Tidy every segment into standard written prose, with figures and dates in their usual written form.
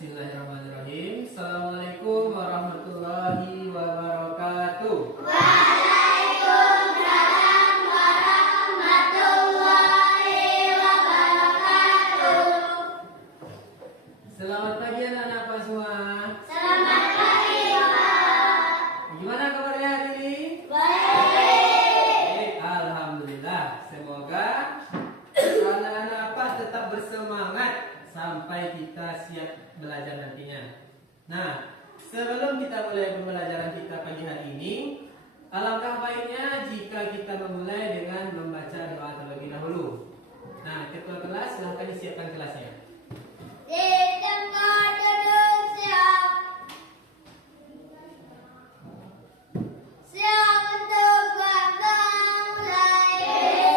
Bismillahirrahmanirrahim. Assalamualaikum warahmatullahi wabarakatuh. Waalaikumsalam warahmatullahi wabarakatuh. Selamat pagi anak-anak apa semua. Selamat pagi, Pak. Gimana kabarnya hari ini? Baik. Alhamdulillah. Semoga anak-anak apa tetap bersemangat sampai kita siap belajar nantinya. Nah, sebelum kita mulai pembelajaran kita pagi hari ini, alangkah baiknya jika kita memulai dengan membaca doa terlebih dahulu. Nah, ketua kelas silahkan disiapkan kelasnya. Di tempat duduk siap. Siap untuk mulai.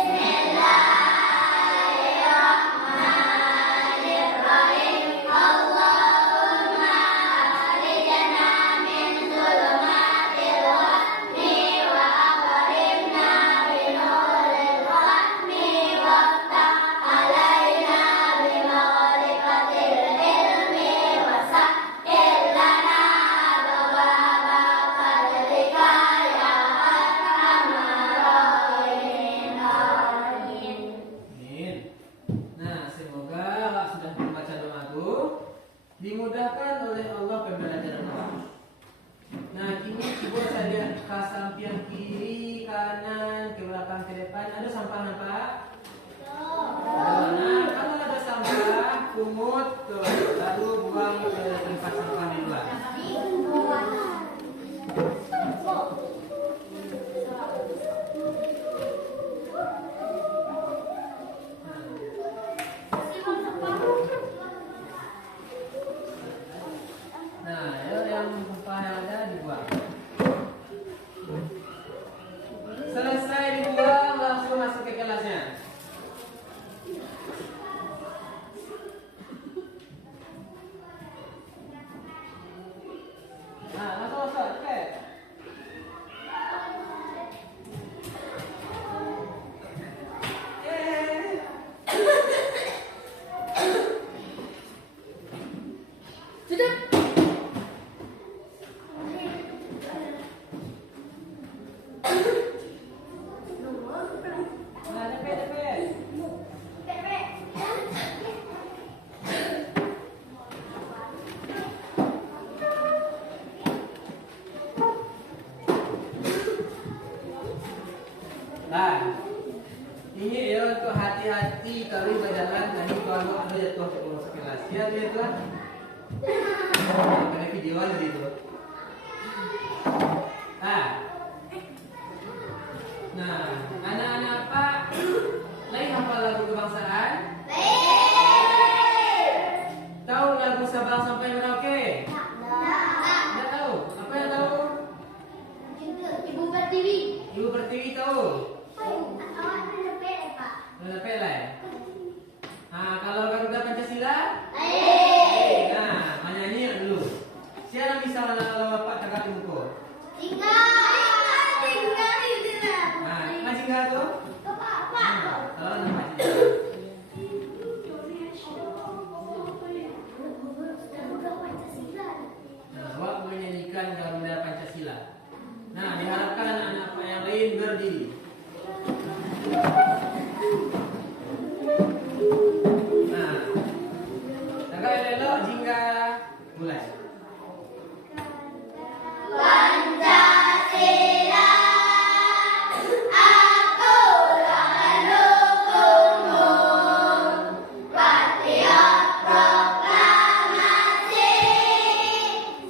Bismillahirrahmanirrahim. Allahumma akhrijna min dhulumatil wahmi wa akhrijna binuril fahmi waftah alaina bimaghrifati ilmi wa sahhil lana abwaaba fadlika ya arhamar rahimin. Amin. Nah, semoga sudah membaca doaku dimudahkan oleh Allah pembelajaran doa. Nah, kini coba saja ke samping kiri, kanan, ke belakang, ke depan. Ada sampah nampak? Nah, kalau ada sampah, pungut tuh, lalu buang ke tempat sampah di luar. Nah, yang sampah yang ada dibuang. Selesai dibuang, langsung masuk ke kelasnya. Nah, langsung masuk, oke. Sudah. Nah, depet. Nah, ini ya untuk hati-hati kalau berjalan nanti kalau ada jatuh ke bawah kelas. Siap ya tuh? Ada video aja itu. Nah, anak-anak apa? Lagi hafal lagu kebangsaan? Tahu lagu Sabang sampai Merauke? Tidak tahu. Apa yang tahu? Ibu Pertiwi. Ibu Pertiwi tahu? Udah pelai. Nah, kalau Garuda Pancasila? Nah, menyanyi dulu. Siapa bisa lalu Bapak kakak tunggu? Nah, masih enggak tuh? Kalau nama Nah, Bapak menyanyikan Garuda Pancasila. Nah, diharapkan anak-anak yang lain berdiri. Nah, agak elok jingga mulai. Pancasila, akulah pendukungmu. Patriot proklamasi,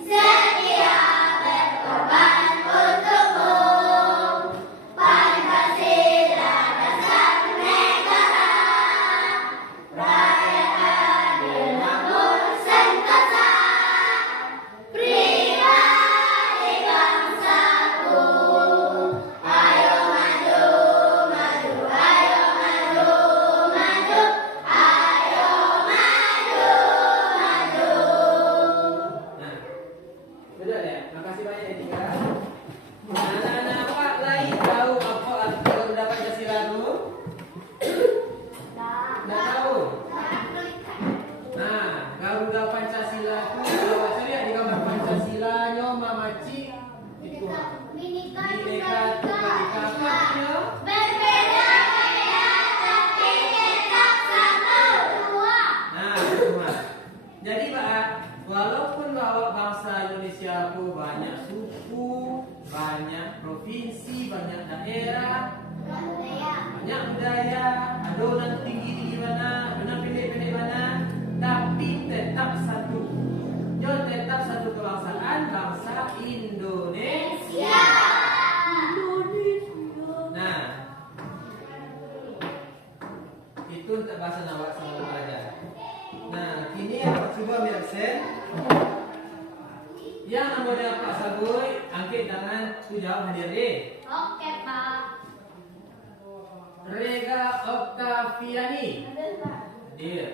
setia berkorban untukmu. Pancasila dasar negara, rakyat adil makmur sentosa. mamaci itu Bineka Bineka Tunggal Ika artinya berbeda gaya tapi tetap satu. Dua. nah semua. Jadi Pak, walaupun bahwa bangsa Indonesia itu banyak suku, banyak provinsi, banyak daerah, Budaya. banyak budaya, adonan tinggi mana, adonan pendek mana, tapi tetap satu. Yo tetap satu kebangsaan, bangsa Indonesia. Nah, itu untuk bahasa Nawak sama belajar. Nah, kini aku coba ambil absen. Yang namanya Pak Sagoy, angkat tangan, tu jawab hadir deh. Oke, Pak. Rega Oktaviani. Hadir, Pak. Hadir.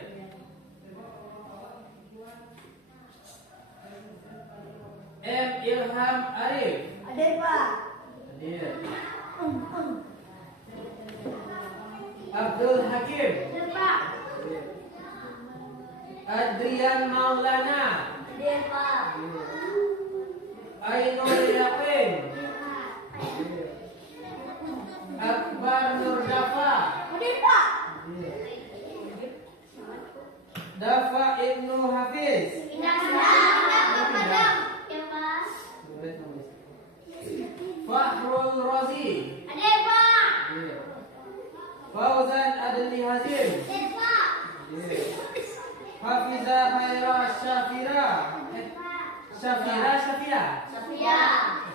M. Ilham Arif. Hadir, Pak. Hadir. Abdul Hakim. Hadir, Pak. Adrian Maulana. Hadir, Pak. Ainul Yakin. Akbar Nurdafa. Hadir, Pak. Dafa Ibnu Hafiz. Pindah kepada ya, Pak. Fahrul Razi. Hadir, Pak. Fauzan Adli Hazim. Hadir, Pak. Hafizah Khaira Syafira. Syafira. Sofia.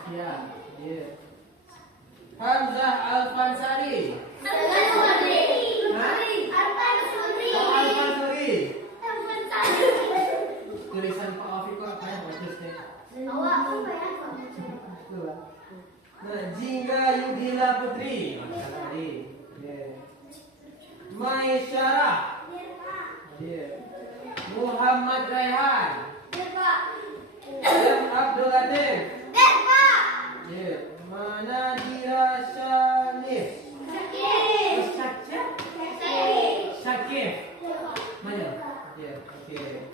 Syafia. Hamzah Alfansari. Alvan Suri. Hah? Alvan Suri. Oh, Alfansari. Alvan Suri. Tulisan Pak Afiq kok kayak bagus deh. Awak apa ya, Pak? Nah, Jingga Yudhila Putri. Tadi. Maisyara. Hadir, Pak. Muhammad Raihan. Hadir, Pak. M. Abdul Latif. Hadir, Pak. Manadira Shalif. Sakit. Syakir. Sakit. Syakir. Mana? Ya, okey.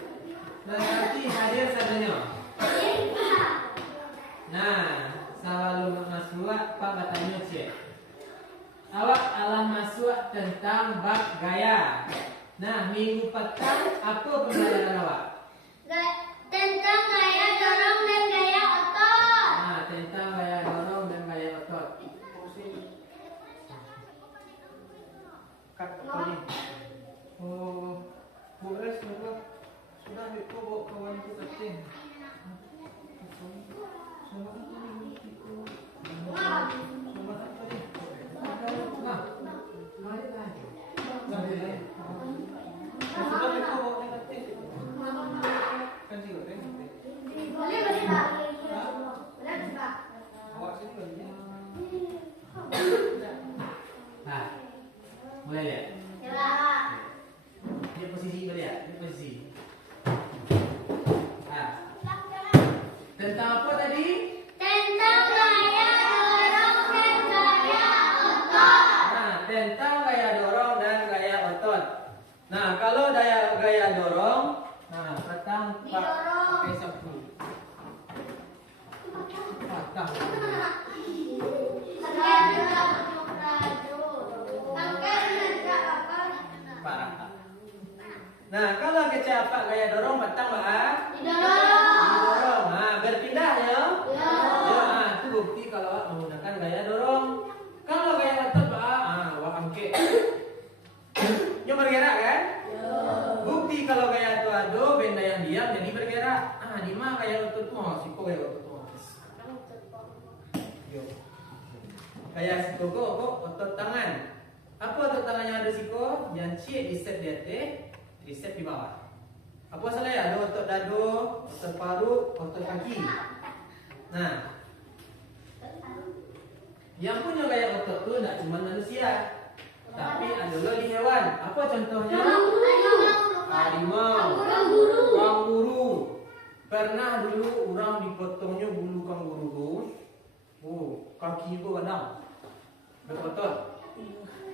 Nanti hadir sahaja. Hadir, Pak. Nah, selalu masuk Pak bertanya cik. Awak alah masuk tentang bab gaya. Nah, minggu petang apa pembelajaran awak? Tentang gaya dorong dan gaya otot. Nah, tentang gaya dorong dan gaya otot. Kat apa ni? Oh, boleh sudah itu bawa kawan kita tin. Sama apa ni? Sama apa ni? Nah, mari lah. Sudah itu bawa kita tin. Kan juga kan? Boleh boleh, Pak. Boleh, Pak. Awak sini lagi. Nah, boleh lihat. Ya, Pak. Dia posisi boleh lihat. Dia posisi. Ah, tentang apa tadi? Tentang gaya dorong dan gaya otot. Nah, tentang gaya dorong dan gaya otot. Nah, kalau gaya dorong, nah, petang Pak Didorong. pakai sapu. Patah. Pak. Nah, kalau kecapak gaya dorong petang Pak. Didorong. Nah, berpindah ya. Ya, itu bukti kalau awak menggunakan gaya dorong. Kalau gaya otot Pak, awak angkat. Dia bergerak kan? Bukti kalau gaya itu ada, benda yang diam jadi bergerak. Di mana gaya otot tu? Siko gaya otot tu. Yo. Gaya siko kok otot tangan. Apa otot tangan yang ada siko? Yang cik di set di atas, di set di bawah. Apa salah ya? Ada otot dado, otot paru, otot kaki. Nah, yang punya gaya otot tu tidak cuma manusia, tapi adalah di hewan. Apa contohnya? Harimau, kanguru. Pernah dulu orang dipotongnya bulu kanguru tu, kaki itu kadang berotot.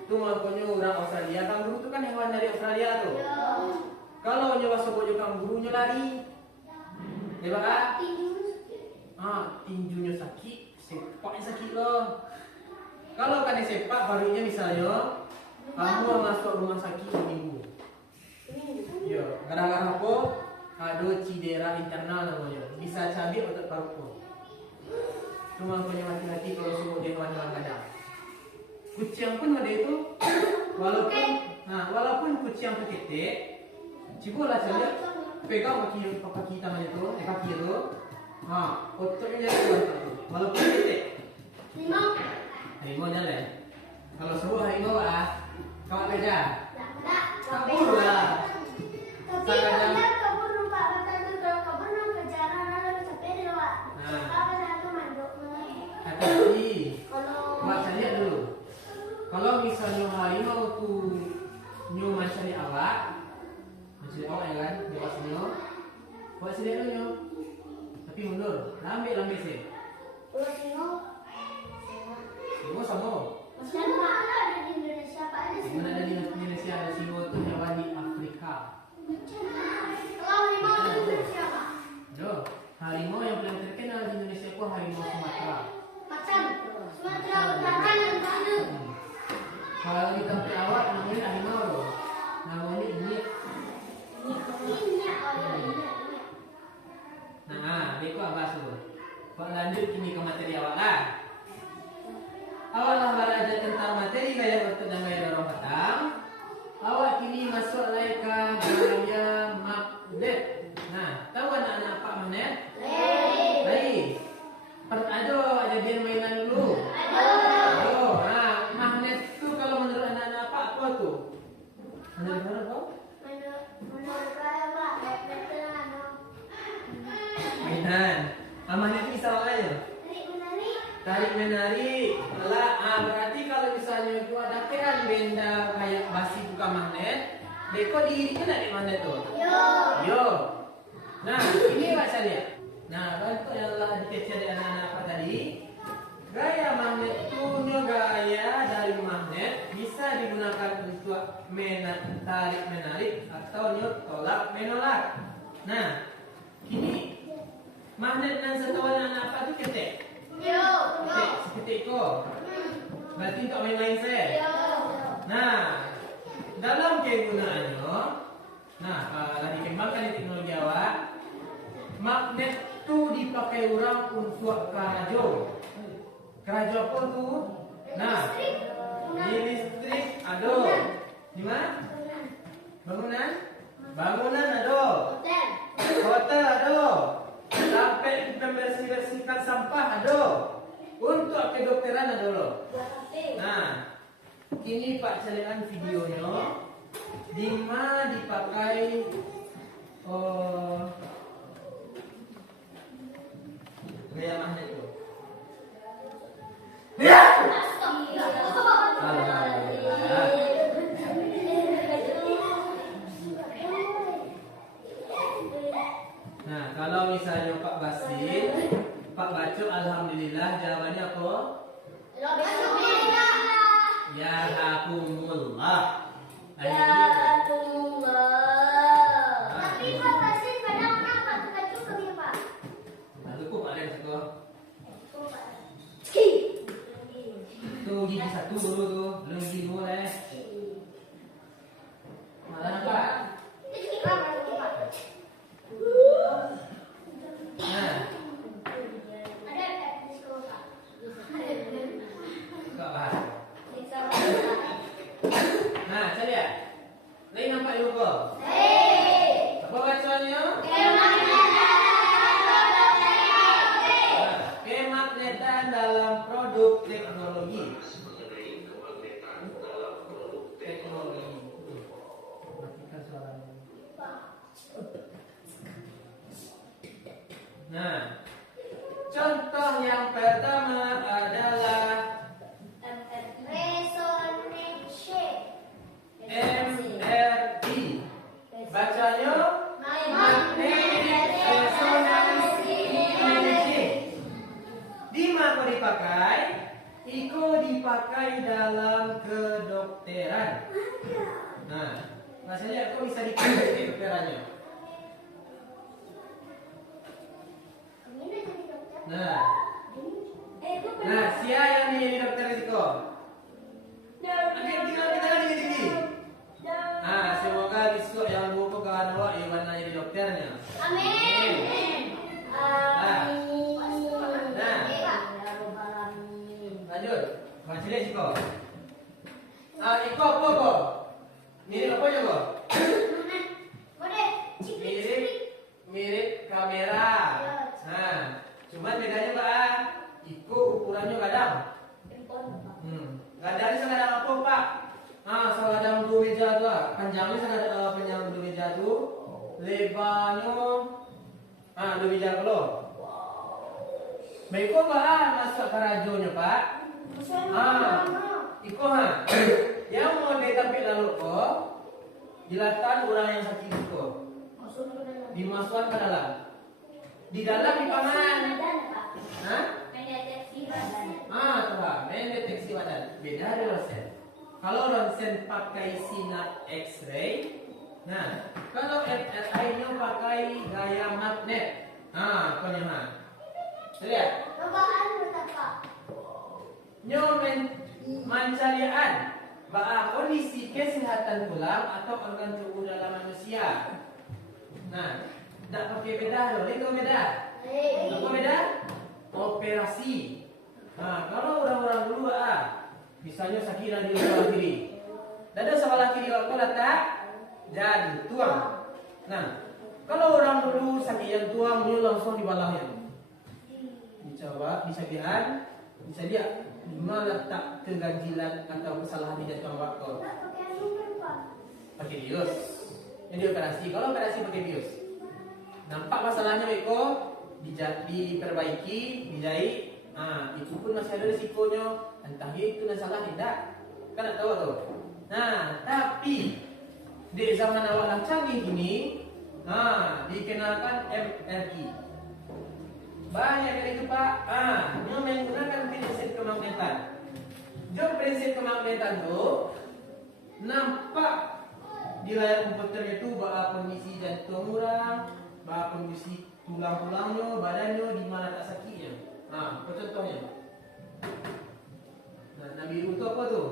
Tu makanya orang Australia, kanguru tu kan hewan dari Australia tu. Kalau nyawa sobo kanguru nya lari, ya Pak? tinjunya sakit, sepaknya sakit loh. Kalau kan sepak barunya misalnya kamu masuk rumah sakit seminggu. Yo, gara-gara apa? Ada cedera internal namanya. Bisa cabik otot paru. Cuma punya hati-hati kalau semua dia hewan-hewan kadang. Kucing pun ada itu, walaupun kucing keketek, cibolah saja pegang kaki tangan itu, kaki itu, ototnya jadi kuat tu. Walaupun keketek. Harimau jalan. Kalau sebuah harimau kawat gajah. Kabur lah. Tapi kalau kabur lupa makan tu, kalau kabur nak kejaran lalu sampai dia lupa. Apa satu manduk. Hati-hati. Kalau Buat saya lihat dulu. Kalau misalnya harimau tu nyu mencari awak ya kan, dia buat sini. Buat sini dulu. Tapi mundur. Lambat sih. kalau singo, Singo sama. sama ada di Indonesia apa ada Singo singo? ada di Indonesia, ada singo tu hewan di Afrika. Kalau harimau di Indonesia apa? Yo, harimau yang paling terkenal di Indonesia itu harimau Sumatera. Macan, Sumatera Utara dan Bandung. Kalau di tempat awak namanya harimau loh. Namanya ini. Minyak, oh ya minyak. Nah, beko abas tu. Kau lanjut ini ke materi awak lah. Awak lah belajar tentang materi gaya otot dan gaya dorong petang. Awak kini masuk lagi ke gaya magnet. Nah, tahu anak-anak apa magnet? Baik. Ada awak jadian mainan dulu. Oh, magnet tu kalau menurut anak-anak apa tu? Menurut kau? Menurut saya Pak, magnet anu. Mainan. Magnet itu bisa apa aja? Tarik menarik. Berarti kalau misalnya itu ada kan benda kayak basi buka magnet, deko dirinya nak di magnet tu. Yo. Nah, ini baca lihat. Nah, bentuk yang telah dikecil dari anak-anak apa tadi? Gaya magnet itu gaya dari magnet bisa digunakan untuk tarik menarik atau tolak menolak. Nah, kini magnet dan satuan anak apa itu ketek. Seketik ko. Berarti untuk main-main saya. Nah, dalam kegunaannya, kalau dikembangkan di teknologi awak, magnet tu dipakai orang untuk kerajo. Kerajo apa tu? Nah, di listrik ada. Di mana? Bangunan? Bangunan ada. Hotel ada. Sampai membersihkan sampah ada. Untuk kedokteran ada loh. Nah, ini Pak calekan videonya di mana dipakai gaya magnet itu. Nah, kalau misalnya Pak Basil, Pak Baco, alhamdulillah jawabannya apa? Yarhakumullah. Tapi Pak Basin kadang orang tak cukup ya Pak. Cukup ada yang satu. Ski. Tu gigi satu dulu tu, belum gigi dua eh. Malah apa? Nah, tak bahas. Nah, saya lihat. Lain nampak juga. Apa bacanya? Kemagnetan dalam produk teknologi. Matikan suaranya. Nah, contoh yang pertama adalah MRI. Bacanya magnetic resonance imaging. Di mana dipakai? Iko dipakai dalam kedokteran. Nah, maksudnya kok bisa dipakai di kedokterannya? Nah, nah, siapa yang jadi dokter risiko? Tinggal kita kan tinggi. Nah, semoga besok yang buku ke awak Iwan jadi dokternya. Amin. Lanjut, macam ni siko. Iko apa kok? Mirip apa je kok? Mirip kamera. Nah, cuman bedanya pak, Iko ukurannya kadang. Kadang ni sangat apa pak? Kadang 2 meja tu panjangnya sangat panjang 2 meja tu, lebarnya 2 meja kalau. Baik kok pak, masuk ke rajonya pak. Iko yang mau ditampil lalu kok, dilakukan orang yang sakit itu, dimasukkan ke dalam. Di dalam dipangan. Mendeteksi badan. Beda dari ronsen. Kalau ronsen pakai sinar X-ray, nah kalau MRI-nya pakai gaya magnet. Lihat. Nyomen mencarian bahwa kondisi kesehatan tulang atau organ tubuh dalam manusia. Nah, tidak pakai beda loh, itu beda. Apa beda? Operasi. Nah, kalau orang-orang dulu misalnya sakit di sebelah kiri, dada sebelah kiri kalau letak jadi tuang. Nah, kalau orang dulu sakit yang tuangnya langsung di balahnya. Dicoba, bisa dia di mana letak keganjilan atau kesalahan di jantung waktu. Pakai bius. Yang dioperasi. Kalau operasi pakai bius, nampak masalahnya Eko, diperbaiki, dijahit. Itu pun masih ada risikonya. Entah itu salah tidak, kan tak tahu tuh. Nah, tapi di zaman awal yang canggih ini, dikenalkan MRI. Banyak dari itu pak, dia menggunakan prinsip kemagnetan. Jom prinsip kemagnetan tuh nampak di layar komputer itu bahwa kondisi jantung orang, bahwa kondisi tulang-tulangnya, badannya, di mana tak sakitnya. Apa contohnya? Nah, biru itu apa tuh?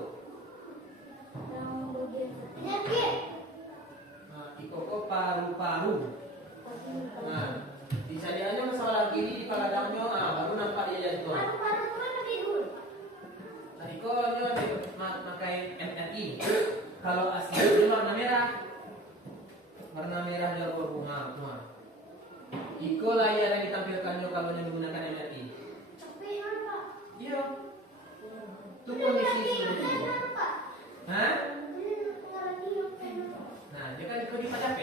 Ikoko paru-paru. Nah, disediaannya masalah kiri di pagadangnya, baru nampak dia jantung. Nah, ikonya pakai MRI. Kalau aslinya warna merah, dia berbunga. Iko layar yang ditampilkannya kalau menggunakan MRI. Iya. Itu kondisi seperti itu. Nah, dia kan ikut dipajak.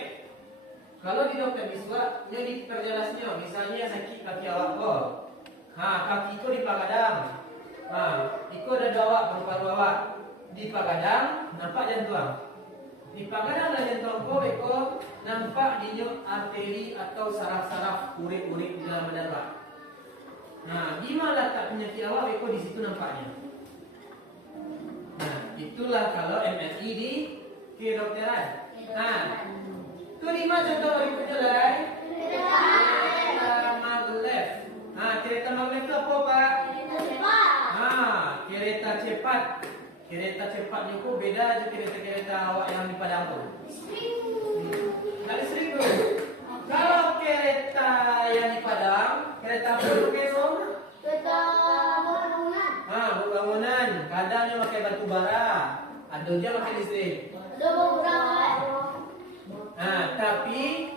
Kalau di dokter biswa, dia diperjelasnya, misalnya sakit kaki awak kok. Kaki itu di pagadang. Iko ada dua paru-paru awak. Di pagadang nampak jantung. Di pagadang dan jantung kok, Iko nampak di arteri atau saraf-saraf urik-urik di dalam badan awak. Gimana letak penyakit awak, Iko di situ nampaknya. Nah, itulah kalau MRI di kedokteran. Itu 5 contoh berikutnya lah. Kereta maglev. Kereta maglev itu apa pak? Kereta cepat. Kereta cepatnya kok beda aja kereta-kereta awak yang di Padang tuh. Listrik tuh. Kalau kereta yang di Padang, kereta apa tuh besok? Kereta bangunan. Bangunan. Kadang dia pakai batu bara. Ada dia pakai listrik. Tapi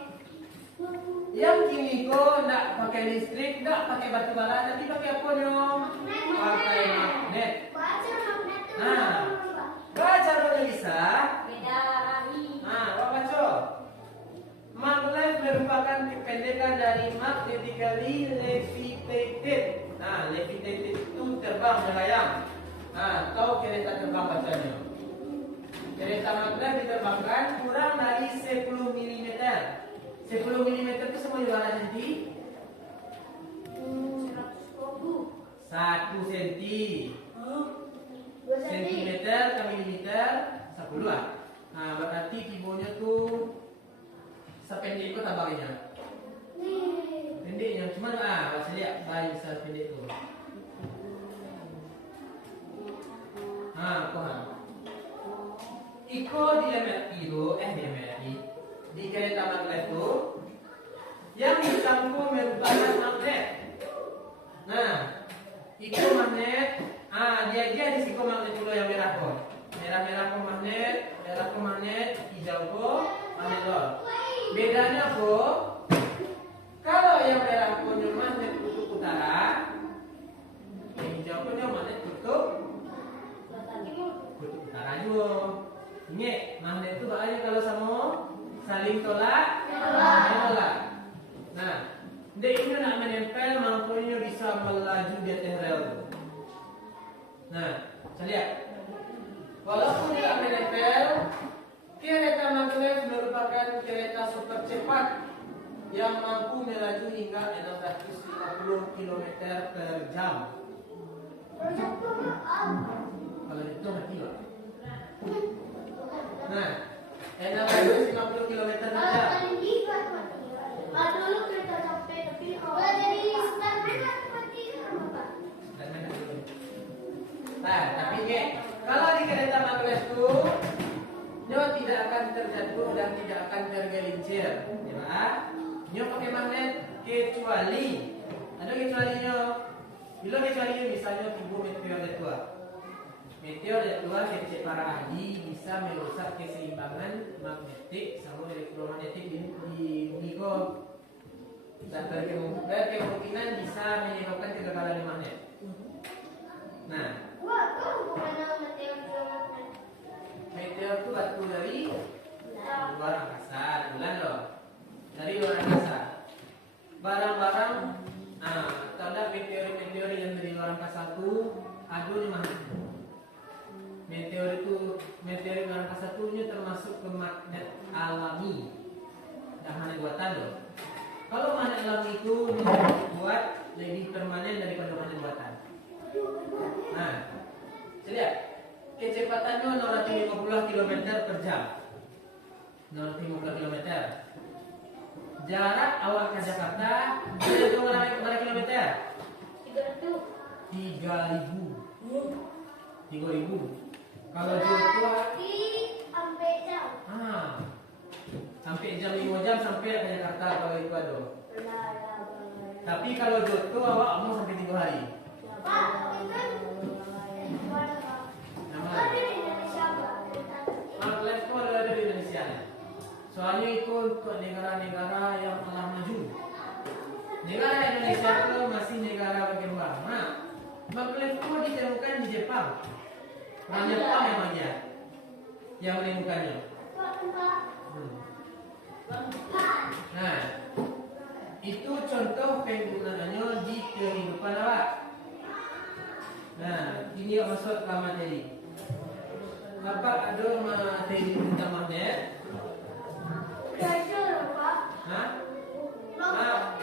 yang kini kok nak pakai listrik, nak pakai batu bara, tapi pakai apa nyom? Pakai magnet. Baca dulu bisa. Baca. Magnet merupakan kependekan dari magnetically levitated. Levitated itu terbang melayang. Atau kereta terbang bacanya. Kereta magnet diterbangkan kurang dari 10 mm. 10 mm itu semua warna nanti 1 cm. Sentimeter ke milimeter 10 lah. Berarti tibonya tuh sependek itu tambahnya. Pendeknya cuma saya lihat bayi dasar pendek tuh. Nah, Tuhan. Iko di kereta magnet itu yang dicampur merupakan magnet. Nah, iko magnet. Dia di siko magnet dulu yang merah kok. Merah kok magnet, hijau kok magnet lor. Bedanya kok, kalau yang merah kok magnet kutub utara, yang hijau kok magnet kutub utara juga. Ingat, magnet itu bahaya kalau sama saling tolak. Nah, ini nak menempel, mangkuknya bisa melaju di atas rel. Nah, saya lihat. Walaupun tidak menempel, kereta magnet merupakan kereta super cepat yang mampu melaju hingga 650 km per jam. Kalau itu mati lah. Nah, 650 km per jam. Dulu kereta sampai tapi jadi Starman mati apa? Nah, tapi kalau di kereta magnet itu nyo tidak akan terjatuh dan tidak akan tergelincir, ya. Nyo pakai magnet kecuali ada kecualinya. Bila kecualinya misalnya timbul meteor jatuh. Meteor jatuh kecil para ahli bisa merusak keseimbangan magnetik sama elektromagnetik di bumi kok. Dan kemungkinan bisa menyebabkan kegagalan magnet. Nah, meteor itu batu dari luar angkasa, bulan loh. Dari luar angkasa. Barang-barang, tanda meteor yang dari luar angkasa itu ada di mana? Meteor luar angkasa itu termasuk ke magnet alami. Dah mana buatan loh. Kalau magnet alami itu dibuat lebih permanen daripada magnet buatan. Nah, lihat kecepatannya 650 km per jam. 650 km. Jarak awak ke Jakarta berapa kilometer? 3.000. 3.000. Kalau Joshua sampai jam. Sampai jam 5 jam sampai ke Jakarta kalau itu ada. Tapi kalau Joshua awak mau sampai 3 hari. Pak, ada di Indonesia Pak. Magnet itu ada di Indonesia. Soalnya itu untuk negara-negara yang telah maju. Negara Indonesia itu masih negara berkembang. Nah, magnet itu ditemukan di Jepang. Orang Jepang memang dia yang menemukannya. Nah, itu contoh penggunaannya di kehidupan awak. Nah, ini masuk ke materi. Apa ada materi tentang magnet? Belajar Pak. Hah?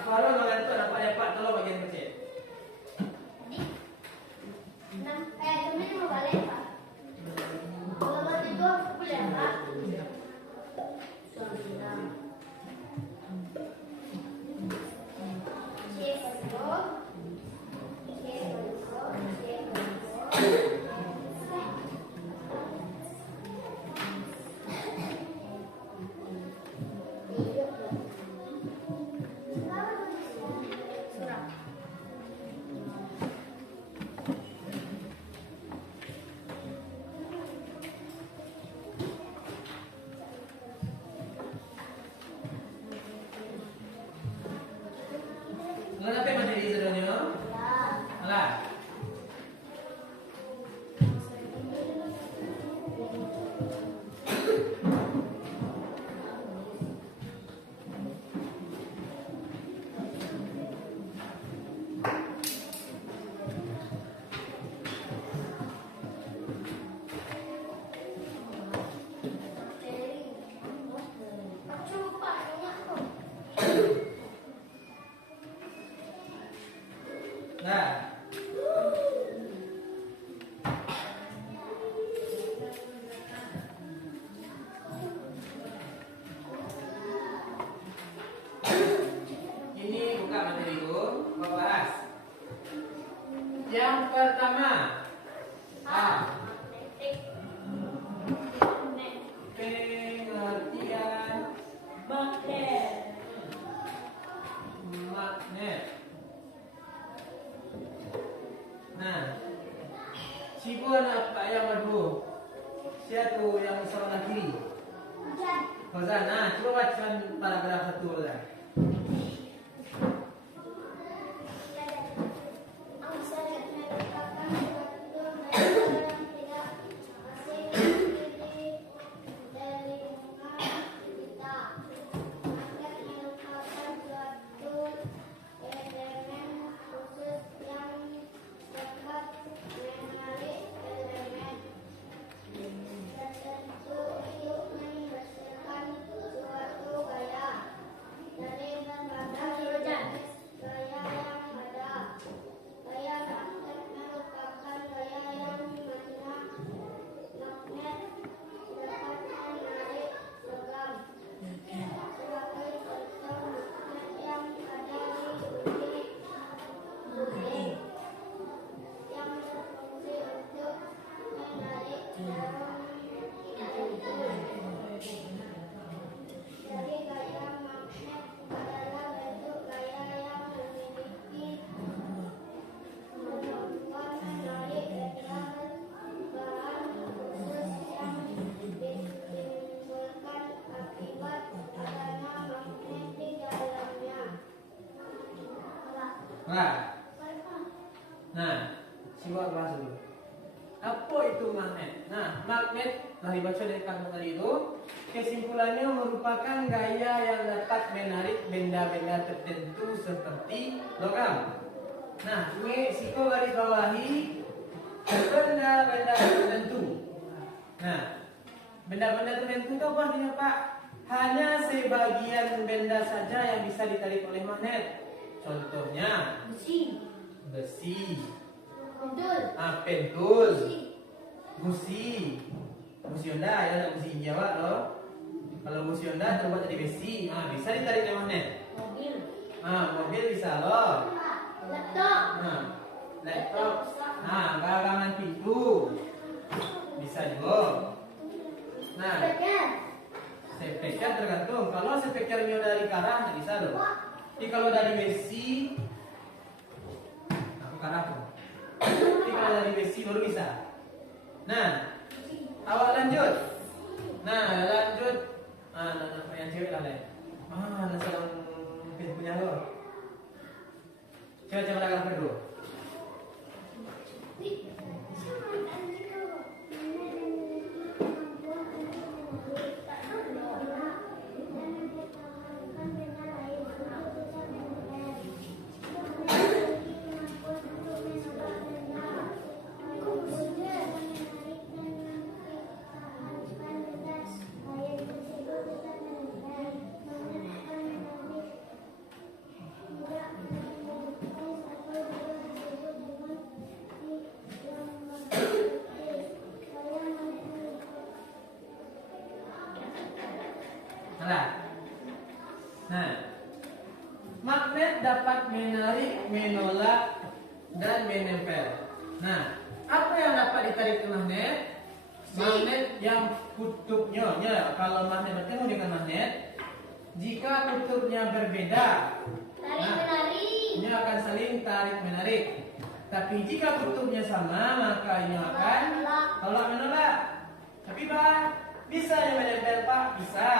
Kalau magnet itu apa ya Pak? Tolong bagian kecil. Kami mau balik Pak. Kalau itu boleh Pak. Kenapa materi sebenarnya? Alah. Nah, ini buka materi itu, Bapak Baras. pertama. A. Magnetik. Pengertian Magnet. magnet. Nah, coba nak apa yang kedua? Siapa yang sebelah kiri? Fauzan. Nah, coba baca paragraf satu Fauzan. Nah, coba bahas dulu. Apa itu magnet? Nah, magnet telah dibaca dari kata tadi itu. Kesimpulannya merupakan gaya yang dapat menarik benda-benda tertentu seperti logam. Nah, ini Siko garis bawahi benda-benda tertentu. Nah, benda-benda tertentu itu apa artinya Pak? Hanya sebagian benda saja yang bisa ditarik oleh magnet. Contohnya besi, pentul, busi Honda ya, ada busi Jawa loh. Kalau busi Honda terbuat dari besi, bisa ditarik oleh magnet. Mobil bisa loh. Laptop, gagangan pintu bisa juga. Nah, speaker tergantung. Kalau speakernya dari karat nggak bisa loh. Tapi kalau dari besi, aku karat tuh. Tapi kalau dari besi baru bisa. Nah, awak lanjut. Nah, yang cewek lah deh. Nasi yang punya lo. Coba paragraf kedua. Nah, magnet dapat menarik, menolak, dan menempel. Nah, apa yang dapat ditarik ke magnet? Magnet yang kutubnya, kalau magnet bertemu dengan magnet, jika kutubnya berbeda, ini akan saling tarik menarik. Tapi jika kutubnya sama, maka ini akan tolak menolak. Tapi Pak, bisa yang menempel Pak? Bisa.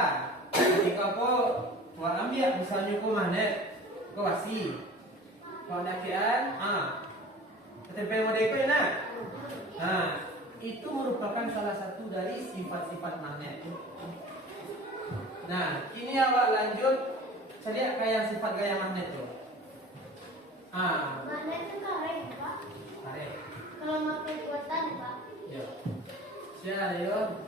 Jika kau ambil misalnya kau magnet, kau wasi, kau dakian, tempel model kau enak. Itu merupakan salah satu dari sifat-sifat magnet. Nah, kini awak lanjut cari kayak sifat gaya magnet tuh. Magnet itu karet, Pak. Karet. Kalau magnet buatan, Pak. Ya. Siapa yo?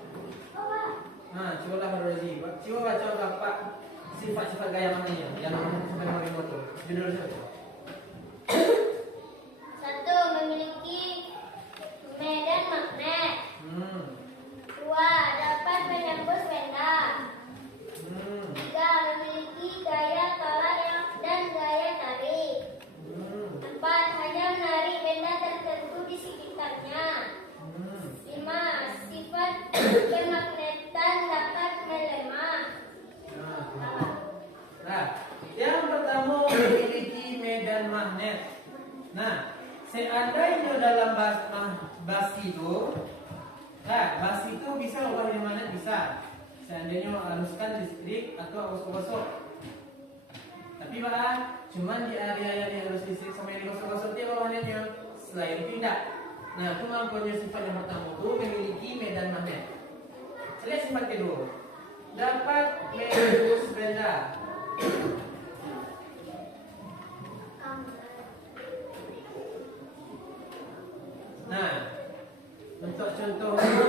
Coba lah Rozi. Coba baca Bapak sifat-sifat gaya magnetnya yang sampai nomor itu. Judul siapa? 1. Memiliki medan magnet. 2. Dapat menembus benda. 3. Memiliki gaya tolak dan gaya tarik. 4. Hanya menarik benda tertentu di kamu memiliki medan magnet. Nah, seandainya dalam basi itu, basi itu bisa ubah jadi magnet bisa. Seandainya aruskan listrik atau gosok-gosok. Tapi Pak, cuman di area yang harus listrik sama yang digosok-gosok dia magnetnya. Selain itu tidak. Nah, kemampuannya sifat yang pertama itu memiliki medan magnet. Lihat sifat kedua. Dapat menembus benda. Nah, untuk contohnya,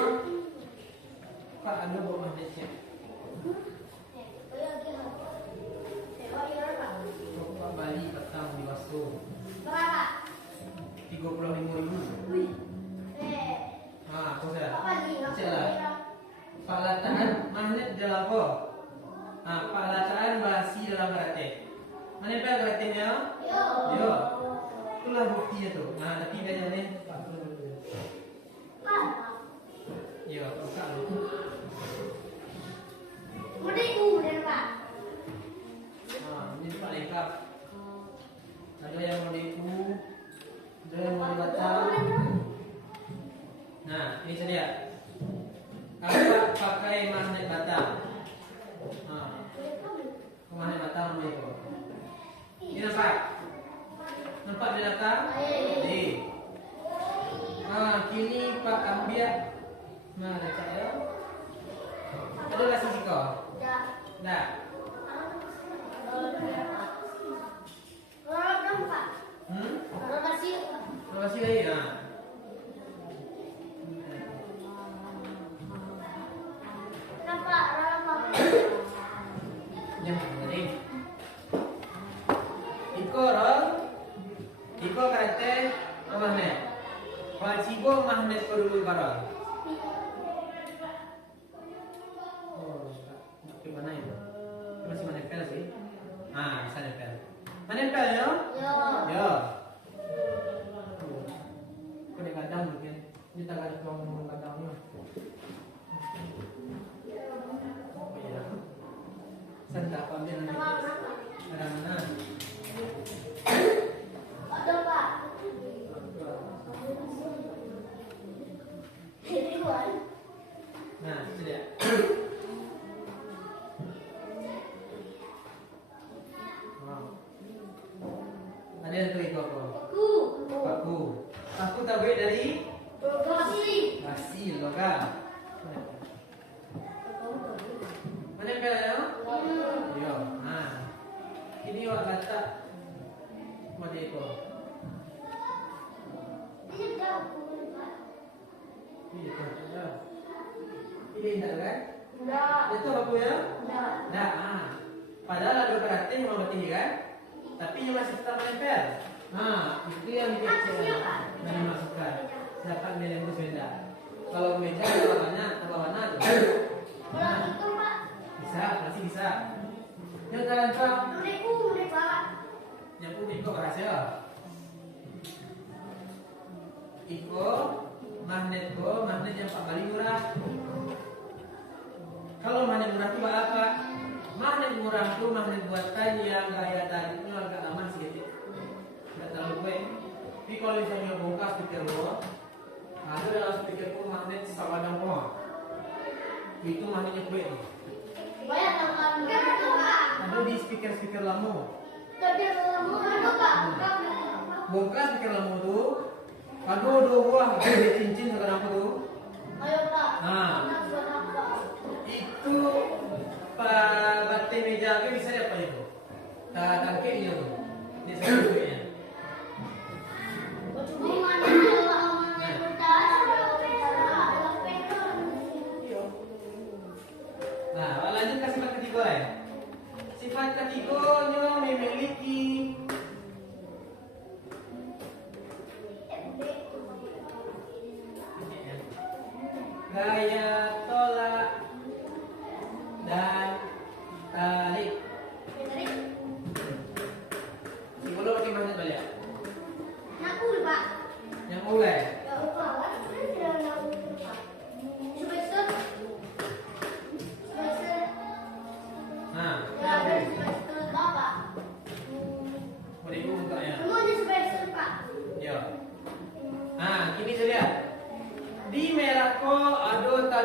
Pak ada bawa magnetnya. Pak Bali petang di Wasto. Berapa? 35.000. Ah, aku saya. Cek lah. Pak lataan magnet dalam apa? Ah, Pak lataan basi dalam keratin. Mana pak keratinnya? Yo. Itulah buktinya tuh. Nah, tapi dia ni. Yo, buka dulu. Ini Pak lengkap. Ada yang mau diiku, ada yang mau dibatal. Nah, ini saja. Apa pakai magnet batang? Magnet batang namanya itu. Ini nampak? Nampak dia datang? Ni. Kini Pak ambil. Nah, letak ya. Ada rasa siko? Tak. Masih lagi nah. Yang tadi. Iko kate magnet. Pacigo magnet perlu barang. Oh, gimana itu? Masih menempel sih. Bisa nempel. Menempel ya? Ya. Kadang mungkin kita kasih ngomong kadangnya. Oh iya. Saya tak ambil nanti. Ada mana? Ada Pak. Nah, itu dia. Ada yang tuh itu apa? Paku. Paku terbuat dari basi logam. Menempel ya? Yo. Ini awak letak model itu. Ini tidak kan? Itu paku ya? Tidak. Padahal ada berarti yang membatih kan? Tapi yang masih tetap menempel. Itu yang dikecil yang dimasukkan. Dapat menembus benda. Kalau meja ada warna tuh. Bisa, masih bisa. Yang jalan Pak. Yang pun ikut rahasia. Magnet yang Pak Bali murah. Kalau magnet murah itu apa? Magnet murah itu magnet buatan yang gaya tariknya agak lama sedikit. Tidak terlalu kuat. Tapi kalau misalnya bongkar speaker gua, ada dalam speaker gua magnet sawadang gua. Itu magnetnya kuat nih. Ada di speaker lama. Bongkar speaker lama tuh. Aduh, dua buah ada cincin sekarang aku tuh. Itu batai meja ke bisa apa itu? Tangkainya tuh. Ini sebetulnya. Nah, lanjut ke sifat ketiga ya. Sifat ketiganya memiliki gaya tolak dan tarik. Sebelum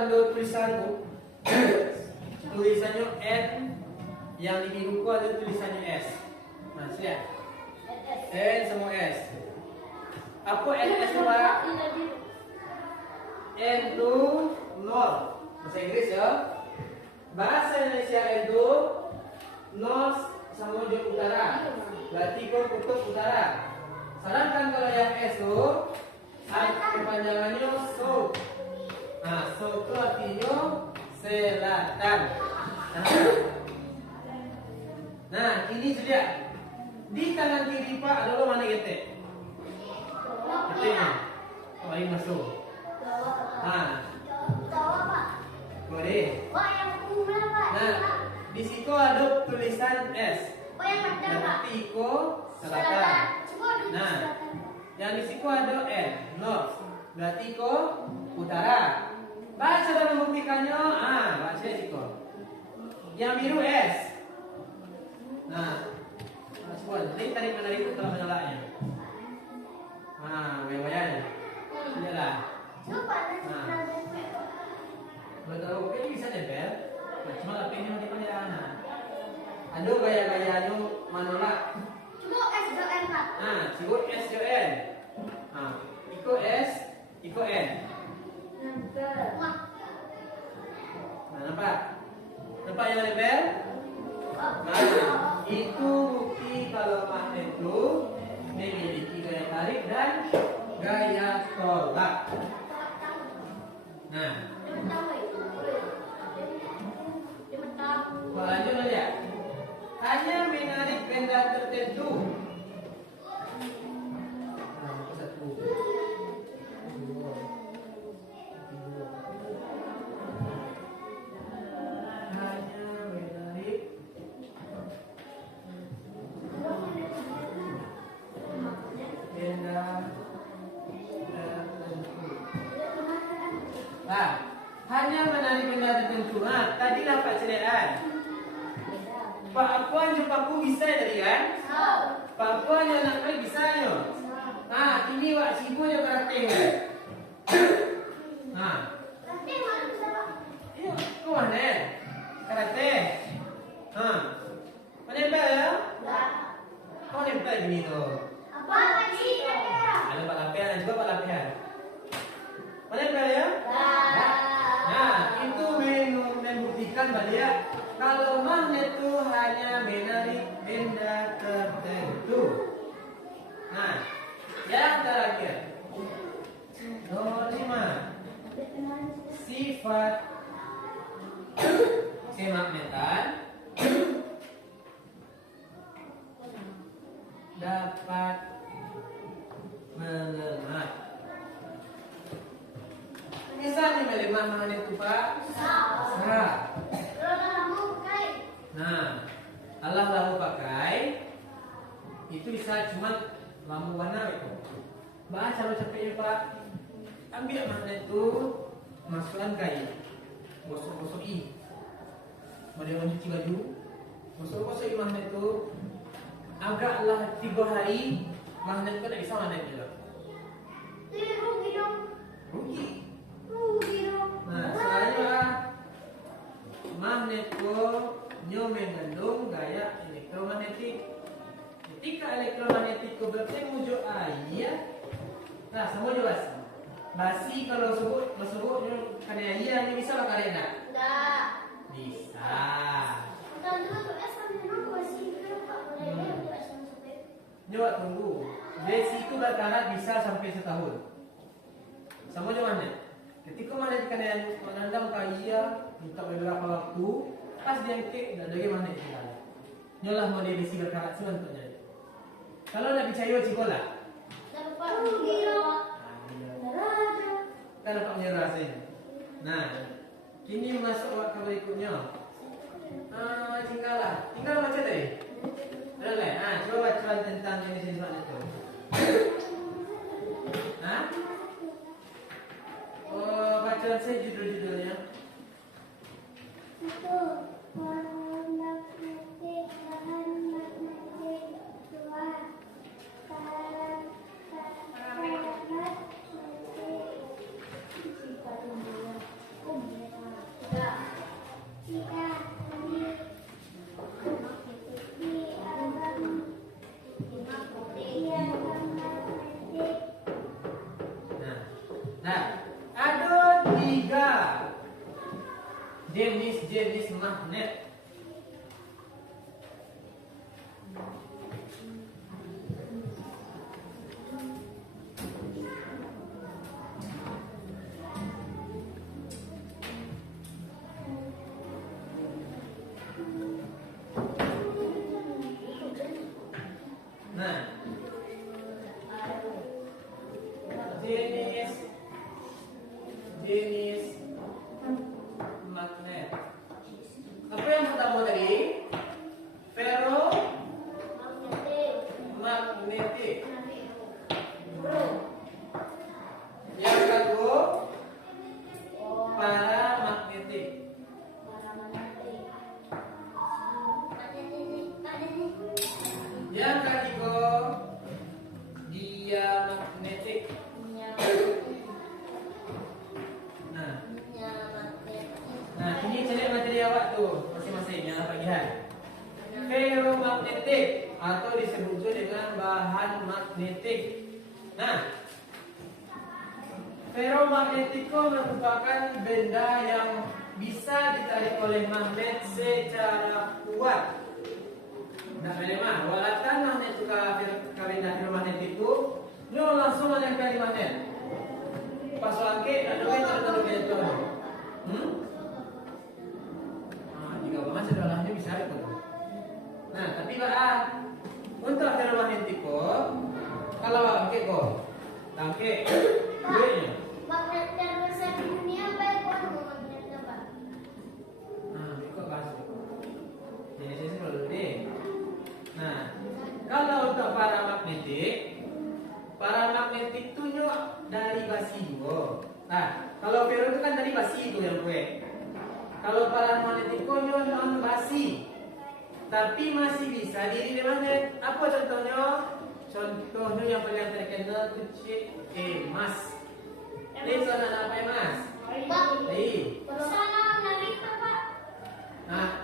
ada tulisan tulisannya N, yang di buku ada tulisannya S. Nah, lihat. N sama S. Apa NS itu, Pak? N itu nol. Bahasa Inggris ya. Bahasa Indonesia itu nol sama ujung utara. Berarti kutub utara. Sedangkan kalau yang S itu kepanjangannya south. Nah, south itu artinya selatan. Nah, ini sudah. Di kanan kiri Pak adalah mana getek? Geteknya. Oh, ini masuk. Nah, boleh. Nah, di situ ada tulisan S. Berarti ko selatan. Nah, yang di situ ada N, north. Berarti ko utara. Baca dan membuktikannya. Baca situ. Yang biru S. Nah, ini tarik menarik itu telah menyalahnya. Bayangnya. Lihatlah. Betul, ini bisa nempel. Cuma lapiknya di mana? Ada gaya-gayanya manula. Cuma S do N Pak. Cigo S do N. Iko S, iko N. Nampak? Nampak yang nempel? Itu bukti kalau magnet itu memiliki gaya tarik dan gaya tolak. Nah, lanjut aja. Hanya menarik benda tertentu. Satu, dua, tiga. Hanya menarik benda tertentu. Hanya menarik benda tertentu. Tadi dapat ceriaan. Pak Puan jumpa aku bisa tadi kan? Pak Puan yang nak main bisa yo. Ini wak sibu yo karakter kan? Iyo, kau mana? Karakter. Kau nempel ya? Kau nempel gini tu. Ada pak lapian, juga pak lapian. Kau nempel ya? Itu membuktikan bahwa dia kalau magnet itu hanya menarik benda tertentu. Yang terakhir, nomor 5, sifat kemagnetan dapat melemah. Misalnya melemah magnet itu Pak? Bisa. Allah lalu pakai itu bisa cuma lampu warna itu. Baca lo capeknya Pak. Ambil magnet itu, masukkan kain, gosok-gosoki. Model cuci baju, gosok-gosoki magnet itu. Agaklah 3 hari magnet itu tak bisa magnet juga. Rugi dong. Rugi. dong. Soalnya magnet itu mengandung gaya elektromagnetik. Ketika elektromagnetik itu bertemu jo air, sama jo basi kalau sebut kena air ni bisa lah kalian tak? Enggak. Bisa. Nyoba tunggu. Besi itu berkarat bisa sampai setahun. Sama jo magnet. Ketika magnet kena menandam ke air, minta beberapa waktu, pas dia kek dah lagi magnet sekali. Nyolah model besi berkarat sebenarnya. Kalau nak percaya cikola. Dapat rugi dong. Kita dapat menyerah rasanya. Kini masuk waktu berikutnya. Tinggal baca tadi. Boleh. Coba baca tentang jenis-jenis magnet itu. Bacaan saya judul-judulnya. Itu warna magnetik, bahan magnetik, dua karat magnetik. magnet. Nah, jenis magnet. Apa yang pertama tadi? Ferromagnetik. Yang kedua paramagnetik. Yang ketiga diamagnetik. Nah, ini cari materi awak tuh masing-masing yang dapat lihat. Ferromagnetik atau disebut juga dengan bahan magnetik. Nah, ferromagnetik merupakan benda yang bisa ditarik oleh magnet secara kuat. Nah, memang walatan magnet ke benda ferromagnetik itu, dia langsung menempel di magnet. Pas langkit, ada yang tertentu itu. Jika masih dalamnya bisa itu. Nah, tapi untuk ferromagnetik kalau angkit angkit duitnya. Magnet terbesar di dunia baik magnet apa? Ikut bahas itu. Jadi saya kalau deh. Nah, kalau untuk paramagnetik itu dari besi juga. Nah, kalau ferro itu kan dari besi itu yang gue. Kalau paramagnetik itu non besi, tapi masih bisa diri magnet. Apa contohnya? Contohnya yang paling terkenal itu chip emas. Ini soalnya apa emas? Pak, Iya. kalau sana menarik apa?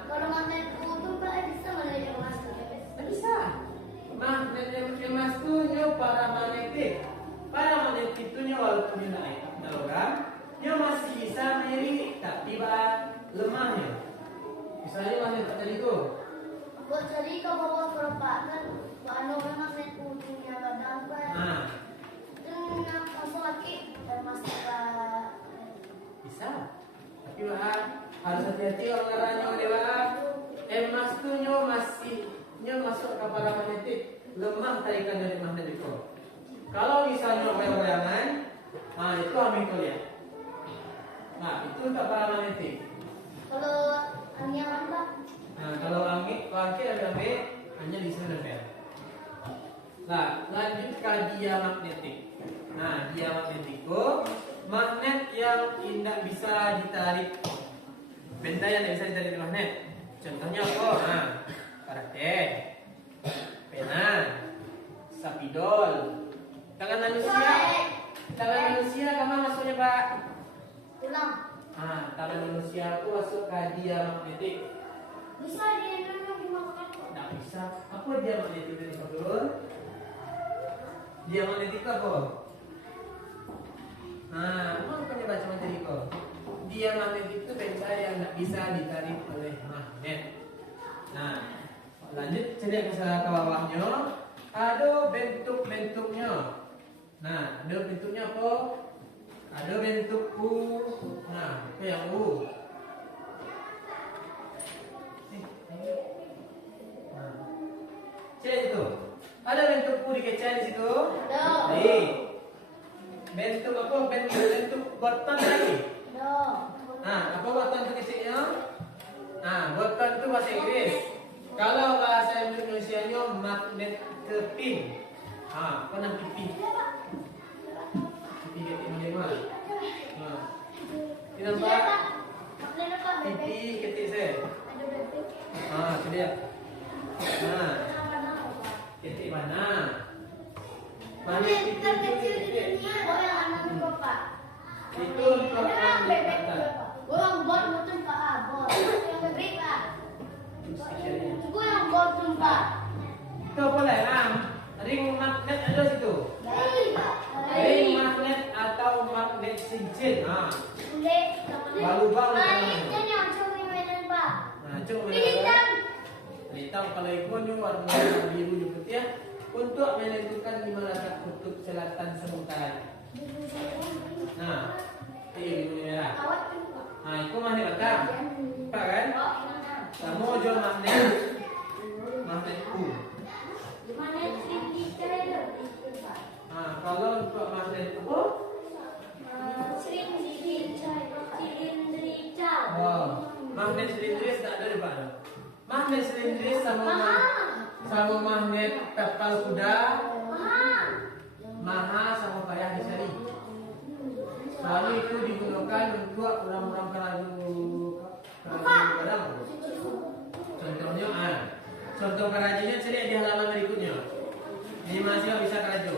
Kalau magnet itu Pak bisa menarik emas. Tidak bisa. Magnet emas itu paramagnetik. Paramagnetik itu walaupun naik logam, dia masih bisa menjadi tapi lemahnya. Misalnya magnet tadi itu. Buat cari ke bawah berapa kan? Kalau magnet ujungnya badan Pak. Dan masuk lagi dan masuk ke Bisa. Tapi harus hati-hati kalau ngaranya dewa. Emas itu masih masuk ke paramagnetik, lemah tarikan dari magnet itu. Kalau misalnya goyangan, itu ambil kuliah. Itu untuk paramagnetik. kalau angin apa? Kalau angin ambil hanya di sini nempel. Lanjut ke diamagnetik. Diamagnetik itu magnet yang tidak bisa ditarik. Benda yang tidak bisa ditarik di magnet. Contohnya apa? Karet, pena, sapidol. Tangan manusia kemana masuknya Pak? Tulang. Tangan manusia itu masuk ke diamagnetik. Bisa dimakan Tidak bisa. Apa diamagnetik itu betul? Diamagnetik apa? Mau kau baca materi kau. Diamagnetik itu benda yang tidak bisa ditarik oleh magnet. Lanjut cari ke bawahnya. Ada bentuk-bentuknya. Ada bentuknya apa? Ada bentuk U. Itu yang U. Cek itu. Ada bentuk U di kecil di situ. Ada. Bentuk apa? Bentuk button lagi. Ada. Apa button itu kecilnya? Button itu bahasa Inggris. Kalau bahasa Indonesia-nya magnet keping. Apa nama keping? Keping ketik mana? Ini nampak? Magnet apa? Keping ketik saya. Ada bebek. Itu dia. Apa nama? Ketik mana? Magnet terkecil di dunia. Yang anak Bapak. Itu untuk Ada bebek kata. Bapak. Yang bot betul Pak. Bot. Yang bebek Pak. Itu yang bot Pak. Itu boleh ring magnet ada situ. Ring magnet atau magnet cincin. Boleh. Balubang. Ini yang cumi mainan Pak. warna biru di putih untuk menentukan di mana letak kutub selatan sementara. Nah, ini biru merah. Nah, itu magnet Batam. Pak kan? Kamu jual magnet U. Nah, kalau untuk magnet U, magnet silindris tak ada di mana. Magnet silindris sama magnet tapal kuda, maha sama payah dicari. Soalnya itu digunakan untuk orang-orang kerabu Padang. Contohnya, contoh kerajinan saya lihat di halaman berikutnya. Ini masih bisa kerajo.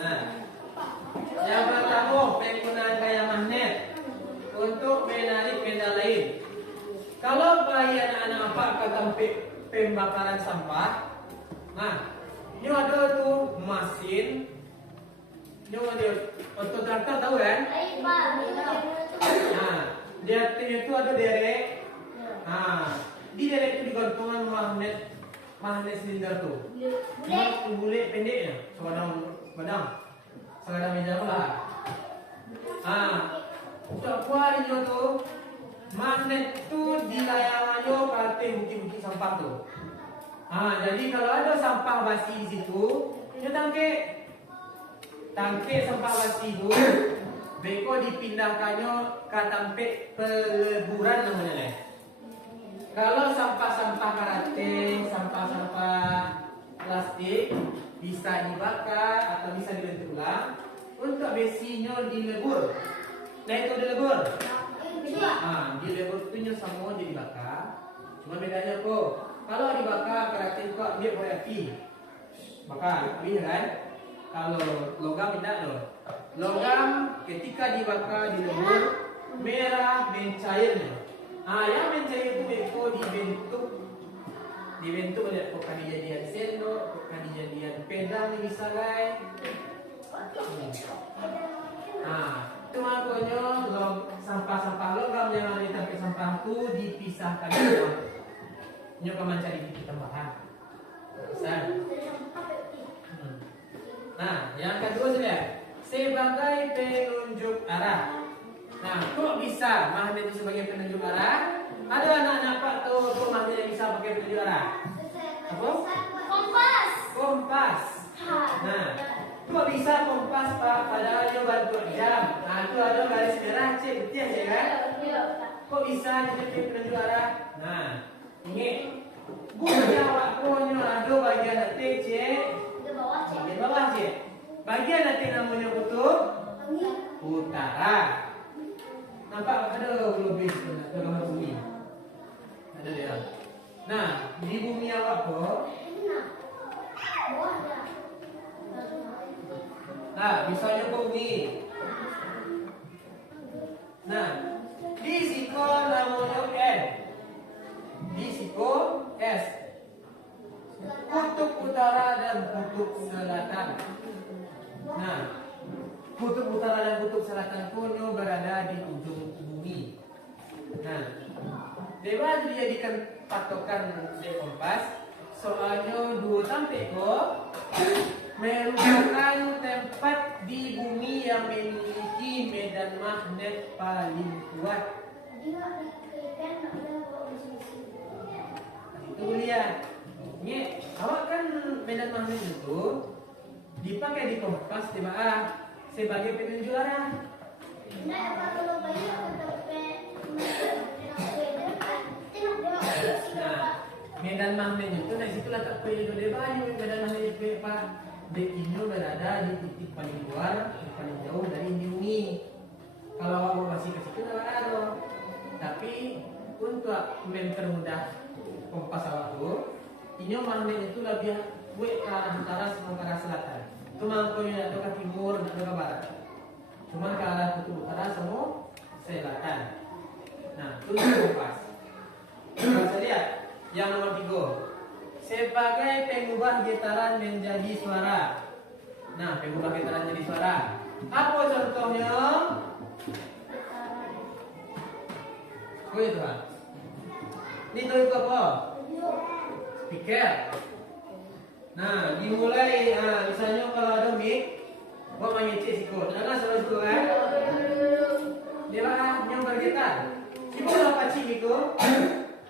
Nah, yang pertama penggunaan gaya magnet untuk menarik benda lain. Kalau bagi anak-anak apa ke tempat pembakaran sampah, nah ini ada tuh mesin, ini ada untuk traktor tahu kan? Nah, dia itu ada derek. Nah, di derek itu digantungkan magnet silinder tuh. Bulat pendeknya, sebadang meja pula. Ah, untuk kuarinya tuh magnet tuh dilayangannya ke bukit-bukit sampah tuh. Ah, jadi kalau ada sampah basi di situ, dia tangke sampah basi itu, beko dipindahkannya ke tempat peleburan namanya. Kalau sampah-sampah karate, sampah-sampah plastik bisa dibakar atau bisa dibentuk ulang untuk besinya dilebur. Nah itu dilebur. Dilebur itu semua jadi bakar. Cuma bedanya kok, kalau dibakar karate kok dia berapi. Bakar, api kan? Kalau logam tidak loh. Logam ketika dibakar dilebur merah mencairnya. Yang mencair itu dibentuk oleh bukan dijadian sendok, bukan dijadian pedang bisa guys. Itu makanya sampah-sampah logam yang ada di tempat sampah itu dipisahkan dulu. Ini akan mencari bukti tambahan. Bisa. Nah, yang kedua sudah sebagai penunjuk arah. Nah, kok bisa magnet itu sebagai penunjuk arah? Ada anak-anak Pak tuh kok magnet yang bisa pakai penunjuk arah? Apa? Kompas. Nah, kok bisa kompas Pak? Padahal dia bantu jam. Nah, itu ada garis merah C, betul ya kan? Kok bisa jadi penunjuk arah? Nah, ini bukunya waktunya ada bagian detik C, bagian bawah C. Bagian detik namanya kutub utara. Nampak ada lebih sebenarnya bumi. Ada dia. Nah, di bumi awak kok. Nah, misalnya bumi. Nah, di situ namanya N. Di situ S. Kutub utara dan kutub selatan. Nah, kutub utara dan kutub selatan kuno berada di ujung bumi. Nah, dewa dijadikan patokan di kompas. Soalnya dua sampai kok merupakan tempat di bumi yang memiliki medan magnet paling kuat. Itu lihat. Ini awak kan medan magnet itu dipakai di kompas sebagai penunjuk arah. Nah, medan magnet itu dari situ letak periode debanyu. Medan magnet itu Pak, dekinya berada di titik paling luar, paling jauh dari bumi. Kalau awak masih ke situ tidak ada. Tapi untuk mempermudah kompas awak itu, ini magnet itu lebih ke arah utara sama ke arah selatan. Cuma punya ke timur dan ke barat. Cuma ke arah kutub utara semua selatan. Nah, itu kompas. Kita lihat yang nomor 3. Sebagai pengubah getaran menjadi suara. Nah, pengubah getaran menjadi suara. Apa contohnya? Oh itu Pak. Ini tahu itu apa? Speaker. Nah, dimulai. Misalnya kalau ada mic, buat mengecek sikut. Jangan salah sikut kan? Dia lah yang bergetar. Sikut apa cik itu?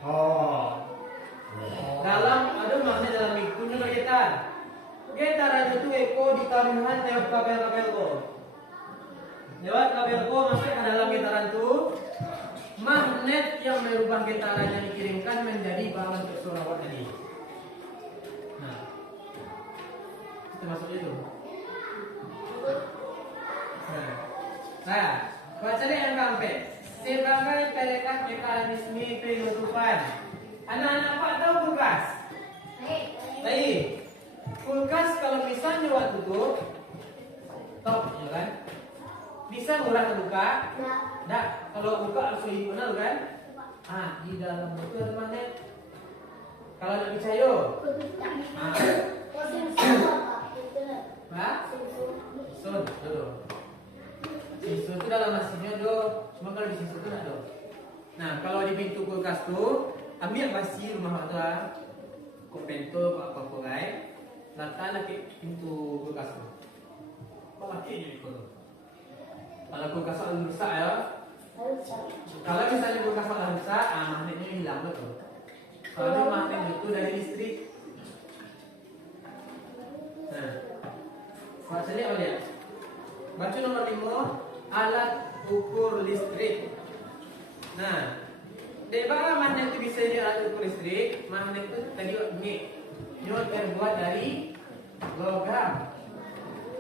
Oh. Dalam ada makna dalam mic punya bergetar. Getaran itu eko ditaruhkan lewat kabel-kabel ko. Lewat kabel ko masuk ke dalam getaran itu. Magnet yang merubah getaran yang dikirimkan menjadi bahan untuk suara tadi. Nah, kita masuk itu. Nah, baca deh yang sampai. Sebagai perekat mekanisme penutupan. Anak-anak apa tahu kulkas? Baik. Kulkas kalau misalnya waktu tutup, top, ya kan? Bisa murah buka? Nah, kalau buka harus benar kan? Di dalam itu ada magnet. Kalau nak percaya, sun, dulu. Sisu itu dalam nasinya do, cuma kalau di sisu itu tak do. Nah, kalau di pintu kulkas tu, ambil basi rumah tua, kopento, apa pogai, letak lagi pintu kulkas tu. Kau mati je ikut tu. Kalau kulkas tu rusak ya. Kalau misalnya kulkas tu rusak, magnetnya hilang betul. Soalnya magnet itu dari listrik. Nah, baca ni apa dia? Baca nomor 5, alat ukur listrik. Nah, dari mana magnet itu bisa jadi alat ukur listrik? Magnet itu tadi mic, terbuat dari logam.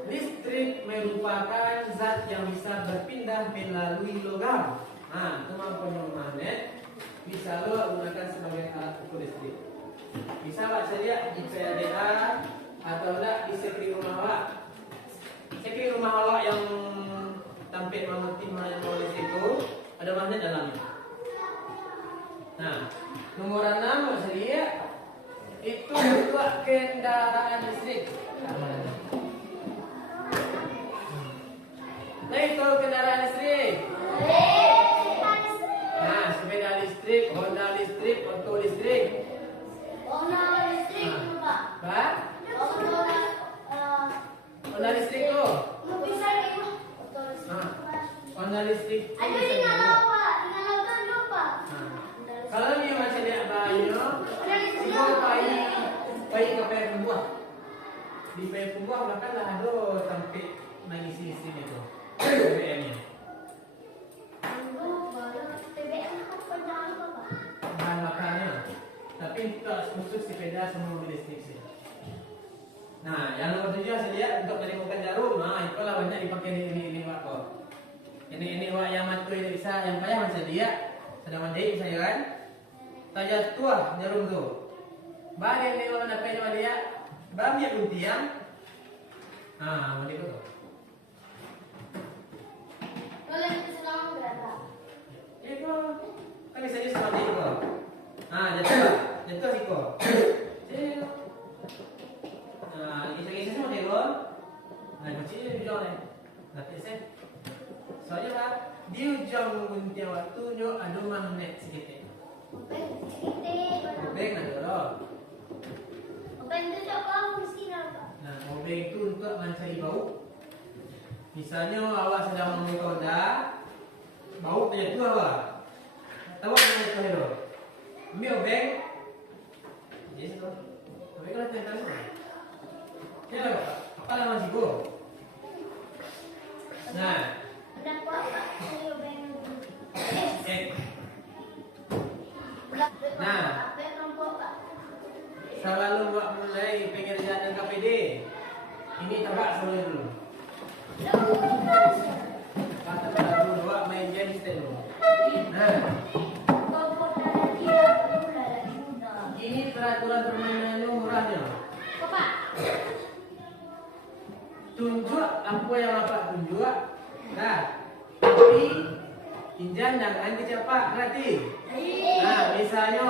Listrik merupakan zat yang bisa berpindah melalui logam. Kemampuan magnet bisa lo gunakan sebagai alat ukur listrik. Bisa baca dia di PLDA atau enggak di sekri rumah awak. Sekri rumah awak yang tampil mengerti mana yang listrik itu ada magnet dalamnya. Nah, nomor 6 baca dia itu juga kendaraan listrik. Nah, itu kendaraan listrik. Nah, sepeda listrik, Honda listrik, auto listrik. Pak? Honda listrik tu. Honda listrik. Kalau ni macam dia bayinya, itu bayi kapai pembuah. Di bayi pembuah bahkan lah ada sampai mengisi sini tu. BBM-nya. Bahan bakarnya, tapi tak khusus sepeda semua mobil listrik sih. Nah, yang nomor 7 saya lihat untuk menemukan jarum. Itulah banyak dipakai ini wak. Ini wak yang matu ini bisa, yang payah macam dia sedang mandi saya kan. Tajam tua jarum tu. Bagian ni orang dapat ni dia, banyak guntiang. Mandi tu. Itu kan bisa jadi seperti itu. Jatuh siko. Kisah-kisah semua tengok. Macam ni bilang ni. Nanti saya. Soalnya lah di ujung gunting waktunya ada magnet sedikit. Obeng ada loh. Obeng tu apa fungsi apa? Nah, obeng itu untuk mencari bau. Misalnya awak sedang mengukur dah, bau terjatuh awak. Tahu apa yang itu? Ambil obeng. Yes tu. Obeng kalau tentang semua. Ya, apa nama siku? Nah. Nah, selalu buat mulai pengerjaan KPD. Ini tabak semula dulu. Kata dulu buat main game dulu. Nah, ini peraturan permainannya murahnya. Bapak. Tunjuk apa yang bapak tunjuk. Nah, tapi injan jangan kecepat berarti. Nah, misalnya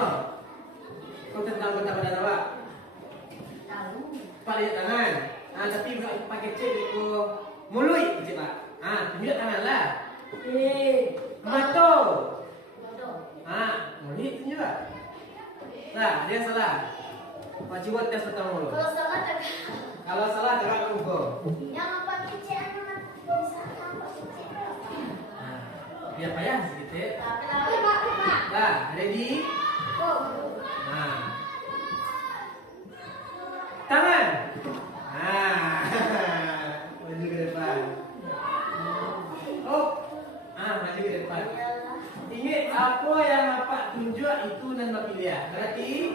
kau tentang kota badan awak. Tahu. Pak lihat tangan. Tapi pakai cek itu mulut cek pak. Tunjuk tangan lah. Mata. Mulut tunjuk. Nah, dia salah. Pak buat tes pertama dulu. Kalau salah tak. Kalau salah jangan lupa. Yang apa kecil bisa apa kecil. Nah, biar payah sedikit. Tapi Nah, ready? Go. Nah. Tangan. Nah. Maju ke depan. Oh. Maju ke depan. Ingat apa yang Bapak tunjuk itu dan Bapak pilih. Berarti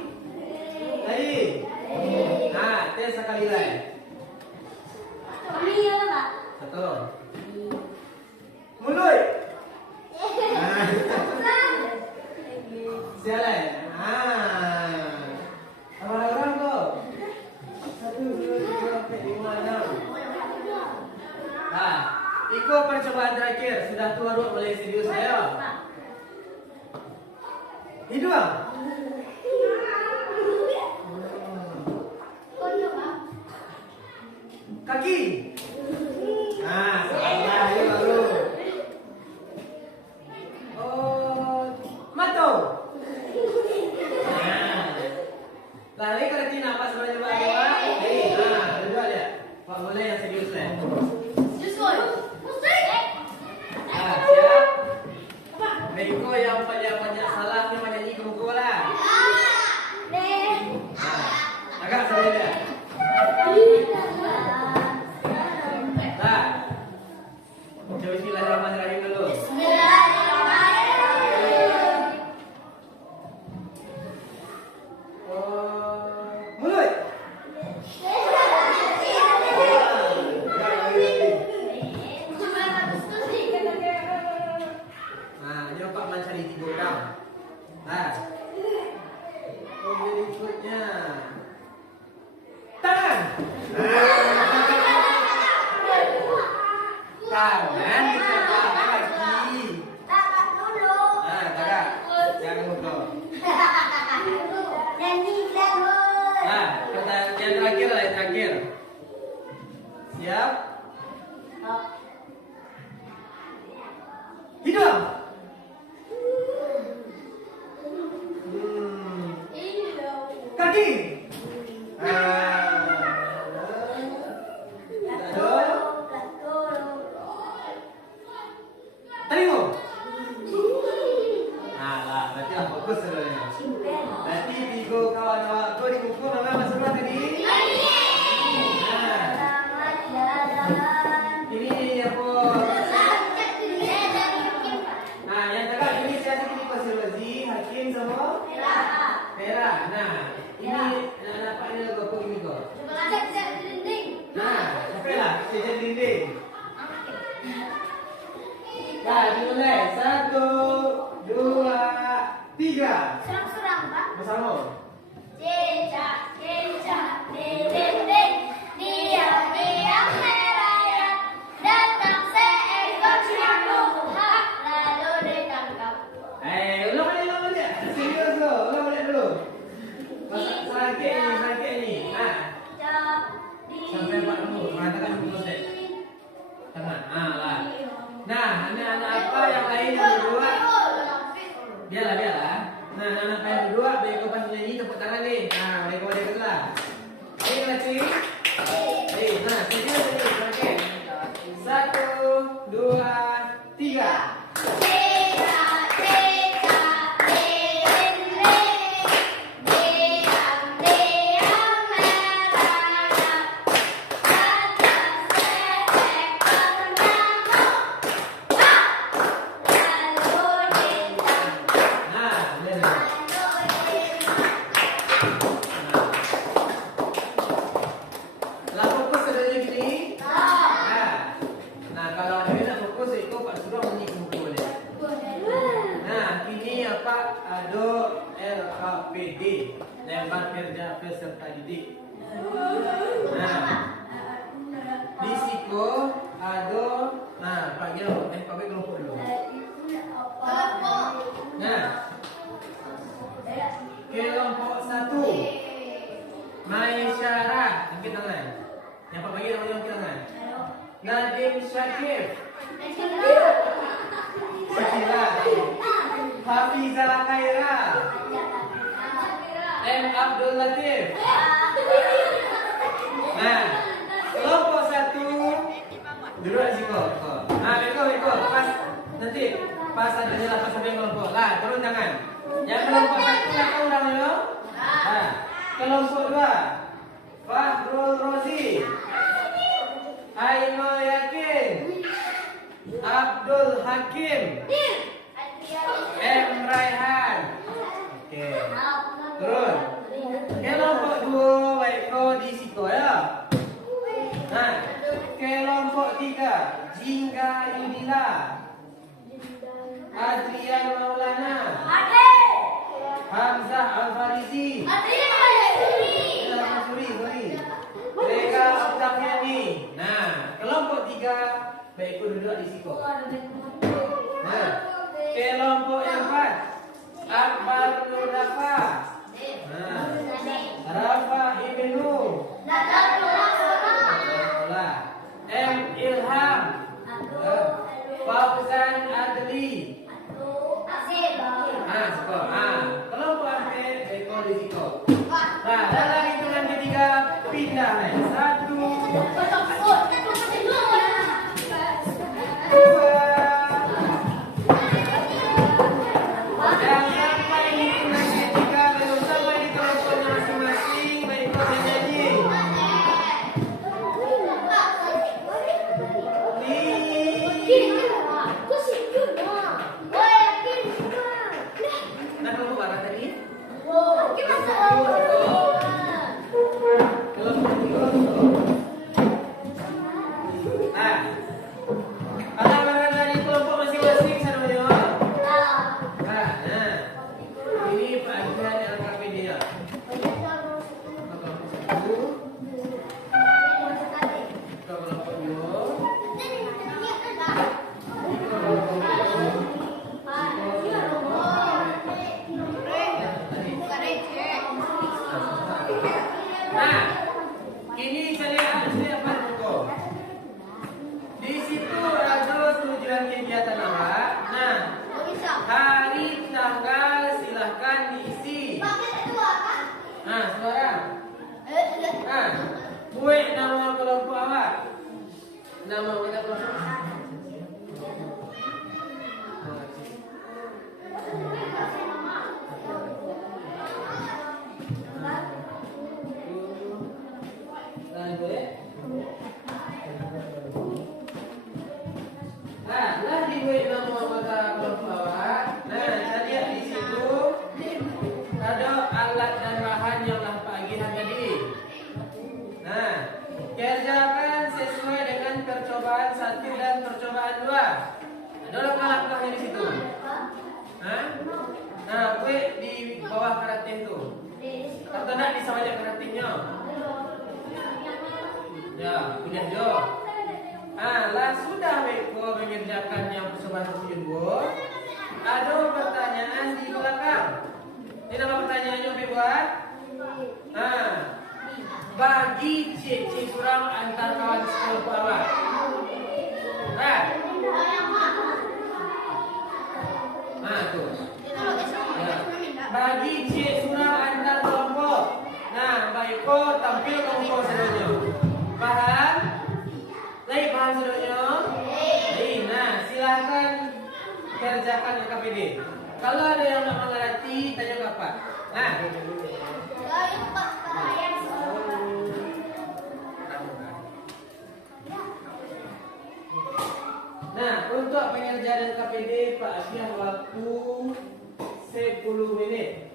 lari. Tes sekali lagi. Ini ya, Pak. Satu. Mulut. Sialan. Orang-orang tuh. 1, 2, 3, 4, 5, 6. Ikut percobaan terakhir. Sudah tua ruang mulai serius saya. Hidung. Kaki. Salah ya baru. Mata. Lari ke retina apa sebenarnya Pak? Dua lihat. Pak boleh yang serius lah. Siap. Beko yang banyak salahnya menyanyi ke muka lah. Agak sebenarnya lihat. Coba bismillahirrahmanirrahim dulu. Mulut. Ini Pak mencari 3 orang. Berikutnya tangan. Tangan ditambah kaki. Takat dulu. Takat. Jangan lupa. Nyanyi dulu. Pertanyaan yang terakhir lah, yang terakhir. Siap? Hidung. Kaki. Telinga. Berarti lah fokus sebenarnya. Berarti tiga kawan awakku di buku nama masuk lah tadi. Ini apa? Yang tengah ini siapa ini konservasi, hakim sama merah. Ini apa ini logo apa ini kok? Sampai lah, jajan dinding. Dimulai. 1, 2, 3. Serang-serang, Pak. Bersama. Cicak, di dinding, diam-diam merayap, datang seekor nyamuk, lalu ditangkap. Ulang balik. Serius lo, ulang balik dulu. Sakit ni. Sampai 4 dulu, mengatakan dulu set. Tengah, lah. Anak-anak apa yang lain yang berdua? Biarlah. Anak-anak yang berdua, mereka pas nyanyi tepuk tangan ni. Mereka boleh kelah. Ini lagi. Serius ni, okey. 1, 2, 3. LKPD, Lembar Kerja Peserta Didik. Risiko ada, Pak Giro, Pak Giro kelompok dulu. Kelompok 1, Maisyarah, angkat tangan. Yang Pak Giro angkat tangan. Nadim Syakir, Syakira, Hafizah Khaira, M. Abdul Latif. Nah, kelompok 1 duduk di situ. Nah, Beko, pas nanti pas ada jalan pas sampai kelompok. Lah, turun tangan. Yang kelompok 1 nggak tahu namanya? Nah, kelompok 2 Fahrul Rozi, Ainul Yakin, Abdul Hakim, M. Raihan. Oke. Turun. Kelompok 2 Beko di situ ya. Nah, kelompok 3 Jingga Yudila, Adrian Maulana, Hamzah Al-Farizi, sorry. Rega Octaviani. Nah, kelompok 3 Beko duduk di situ. Nah, kelompok 4 Akbar Nur Rafa, Rafa Ibnu, M. Ilham, Fauzan Adli. Kelompok akhir Beko di situ. Nah, dalam hitungan ketiga pindah nih. 1, 2. Dan sampai hitungan ketiga belum sampai di kelompoknya masing-masing. Beko menyanyi. Nah, kelompok mana tadi? Kelompok 3. Nah, kalau barang dari kelompok masing-masing saudara. Nah, ini bagian LKPD ya. Kelompok 2. Nah, kini saya apa buku? Di situ ada tujuan kegiatan awak. Nah, hari tanggal silahkan diisi. Nah, sekarang. Nah, buat nama kelompok awak. Nama kita kelompok. Nah, lah dibuat nama kota kelompok awak. Nah, saya lihat di situ ada alat dan bahan yang telah pagihan tadi. Nah, kerjakan sesuai dengan percobaan 1 dan percobaan 2. Ada langkah-langkahnya di situ. Nah, buat di bawah karantin itu. Atau nak di sama karantinnya. Ya, punya jo. Lah sudah Beko mengerjakan yang percobaan 1 Ada pertanyaan di belakang. Ini nama pertanyaannya Beko. Bagi cek kurang antar kawan sekelompok awak. Tuh. Ya. Bagi cek kurang antar kelompok. Nah, Beko tampil kelompok selanjutnya. Paham? Baik, paham selanjutnya? Nah, silakan kerjakan LKPD. Kalau ada yang tak mengerti, tanya ke Pak. Nah, untuk pengerjaan LKPD Pak Asyah waktu 10 menit.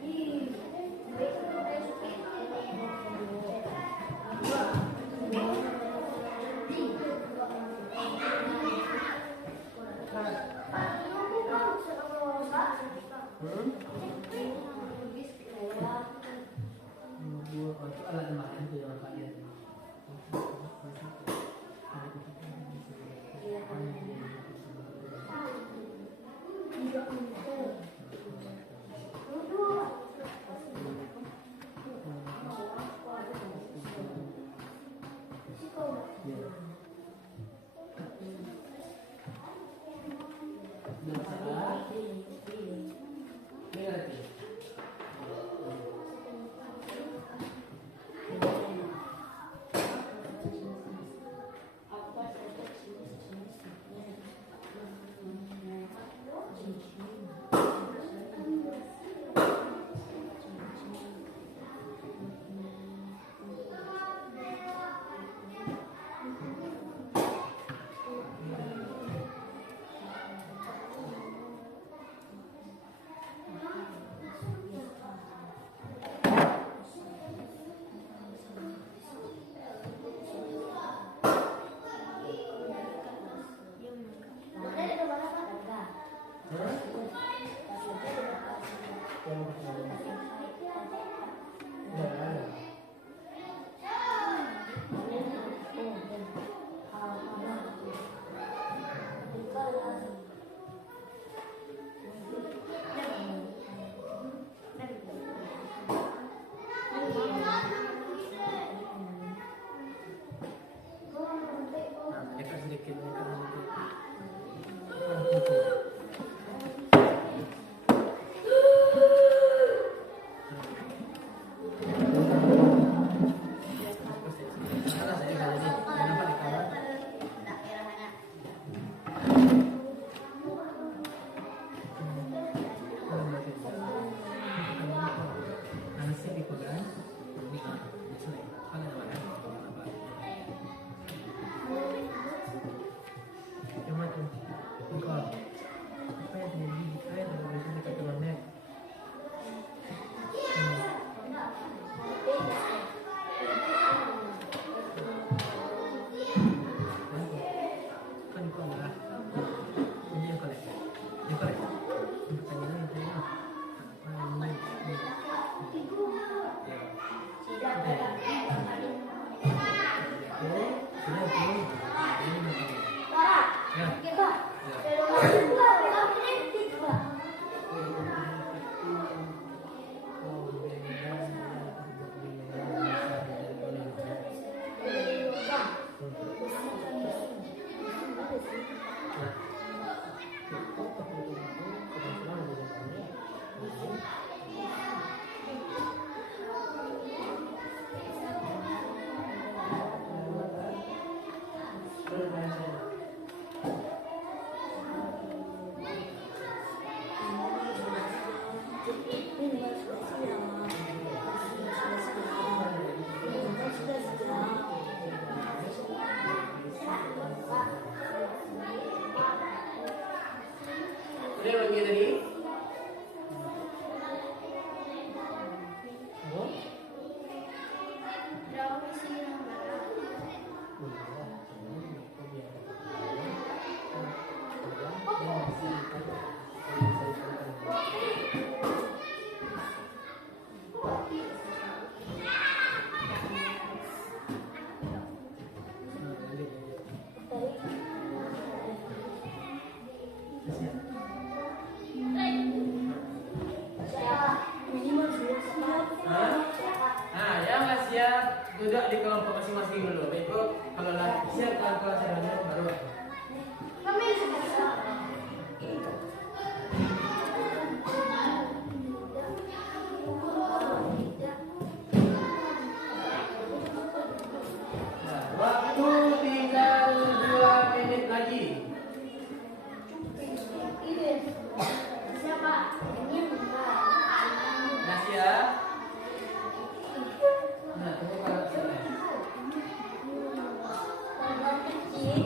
dikit. Udah lagi tadi? Duduk di kelompok masing-masing dulu. Baik, kalau lah siap kawan-kawan caranya baru. Waktu tinggal 2 menit lagi. Siapa? Ini enggak. Masih ya? Nah, tunggu kalau sana. Kalau kecil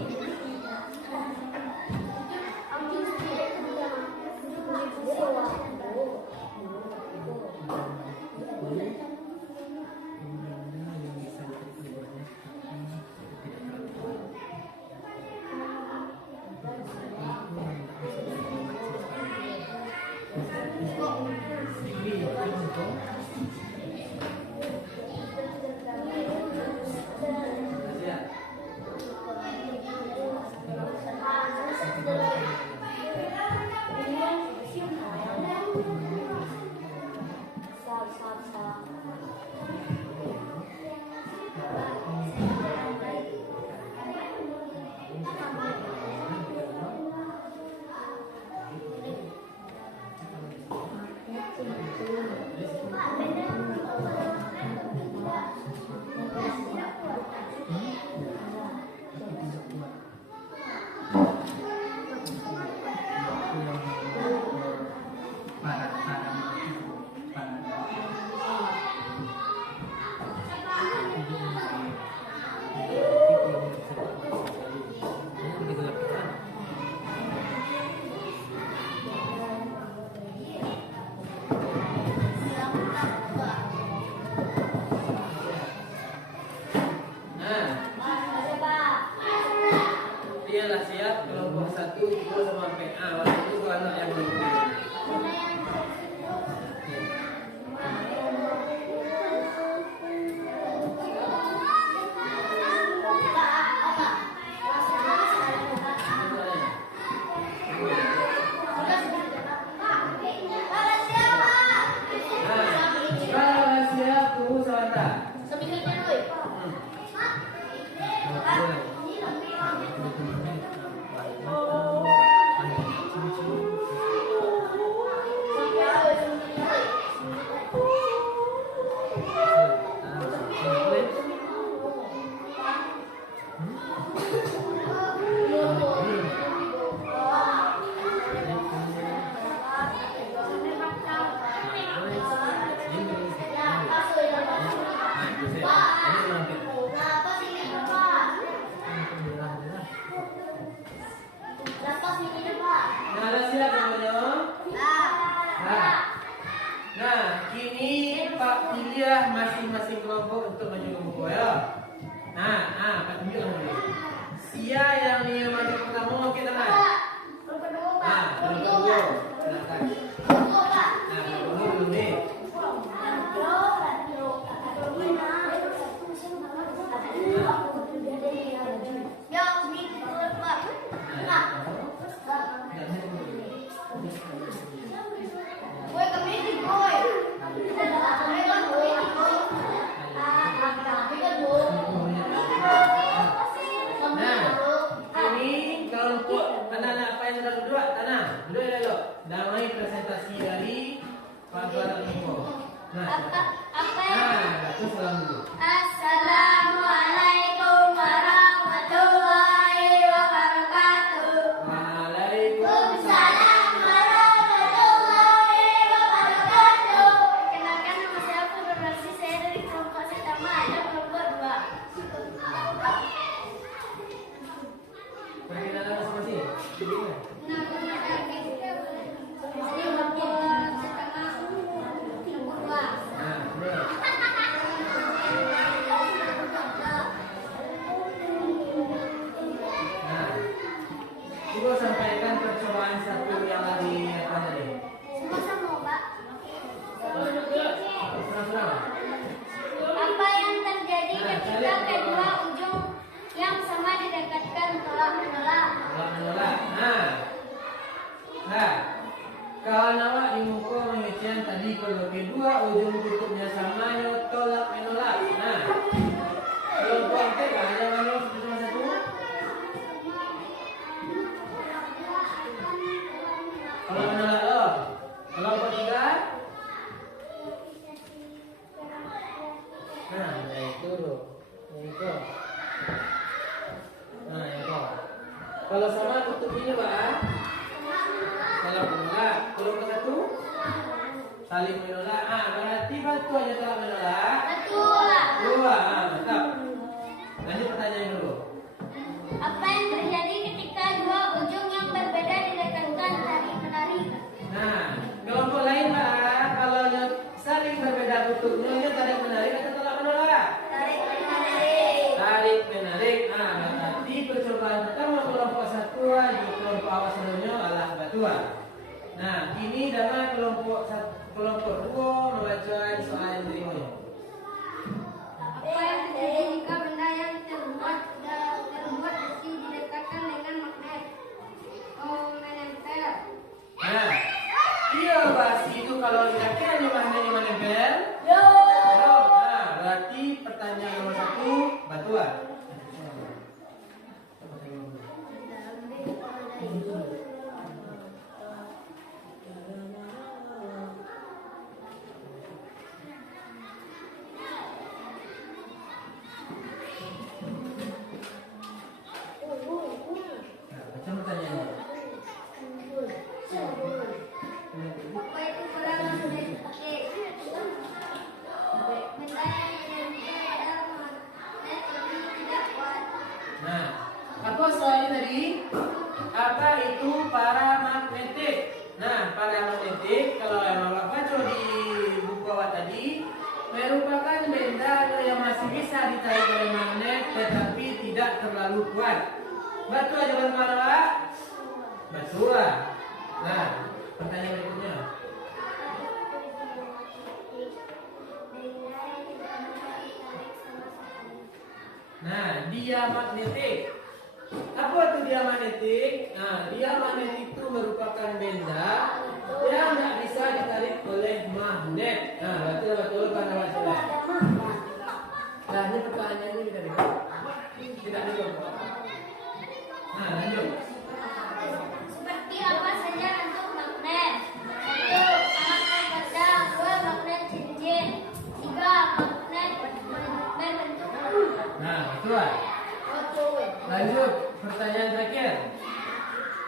kelompok untuk maju ke buku ya. Pak tunjuk dulu. Sia yang dia maju pertama oke tangan. Kelompok kedua, Pak. Kelompok kedua. Silakan. Kelompok, Pak. Kelompok dulu nih. Yang di Pak. Nah. Boy, kami di boy. Ini kelompok anak-anak apa yang sudah duduk? Tanah. Duduk dulu. Damai presentasi dari Pak Tuan Info. Apa yang? Itu salam dulu. Assalamualaikum warahmatullahi wabarakatuh. Waalaikumsalam warahmatullahi wabarakatuh. Kenalkan nama saya Putri Narsi, saya dari kelompok pertama ada kelompok 2. Perkenalan masing-masing. Ini kelompok pertama kelompok 2. Boleh. Coba sampaikan percobaan satu yang lagi apa tadi? Sama-sama, Pak. Serang-serang. Apa yang terjadi ketika kedua ujung yang sama didekatkan tolak-menolak? Menolak. Kawan awak di muka pengertian tadi kalau kedua ujung tutupnya sama tolak menolak. Kelompok kita ada mana satu? Kalau menolak loh. Kelompok 3. Itu loh. Itu. Itu. Kalau sama tutup ini, Pak. Kalau menolak, kelompok 1 saling menolak. Berarti batu aja telah menolak. Betul. 2. Mantap. Lanjut pertanyaan dulu. Apa yang terjadi ketika dua ujung yang berbeda didekatkan tarik-menarik? Kelompok lain, Pak. Kalau yang saling berbeda bentuknya tarik menarik atau tolak menolak? Tarik-menarik. Tarik menarik. Berarti percobaan pertama kelompok 1 di kelompok awal sebelumnya adalah batuan. Ini dalam kelompok 2 membaca soal yang berikutnya. Apa yang terjadi jika benda yang terbuat besi didekatkan dengan magnet? Menempel. Iya, basi itu kalau kira-kira di magnet yang menempel. Yo. Berarti pertanyaan nomor 1 batuan. Baca pertanyaannya. Apa itu barang magnetik? Benda yang menempel pada magnet tapi tidak kuat. Apa soalnya tadi? Apa itu paramagnetik? Paramagnetik kalau yang awak baca di buku awak tadi merupakan benda yang masih bisa ditarik oleh magnet tetapi tidak terlalu kuat. Betul jawaban Pak? Betul. Pertanyaan berikutnya. Diamagnetik. Apa itu diamagnetik? Diamagnetik itu merupakan benda yang tidak bisa ditarik oleh magnet. Betul kan awak sudah. Ini pertanyaan ini tidak ada. Lanjut. Seperti apa saja bentuk magnet? 1. Magnet baja. 2. Magnet cincin. 3. Magnet berbentuk. Betul. Lanjut. Pertanyaan terakhir.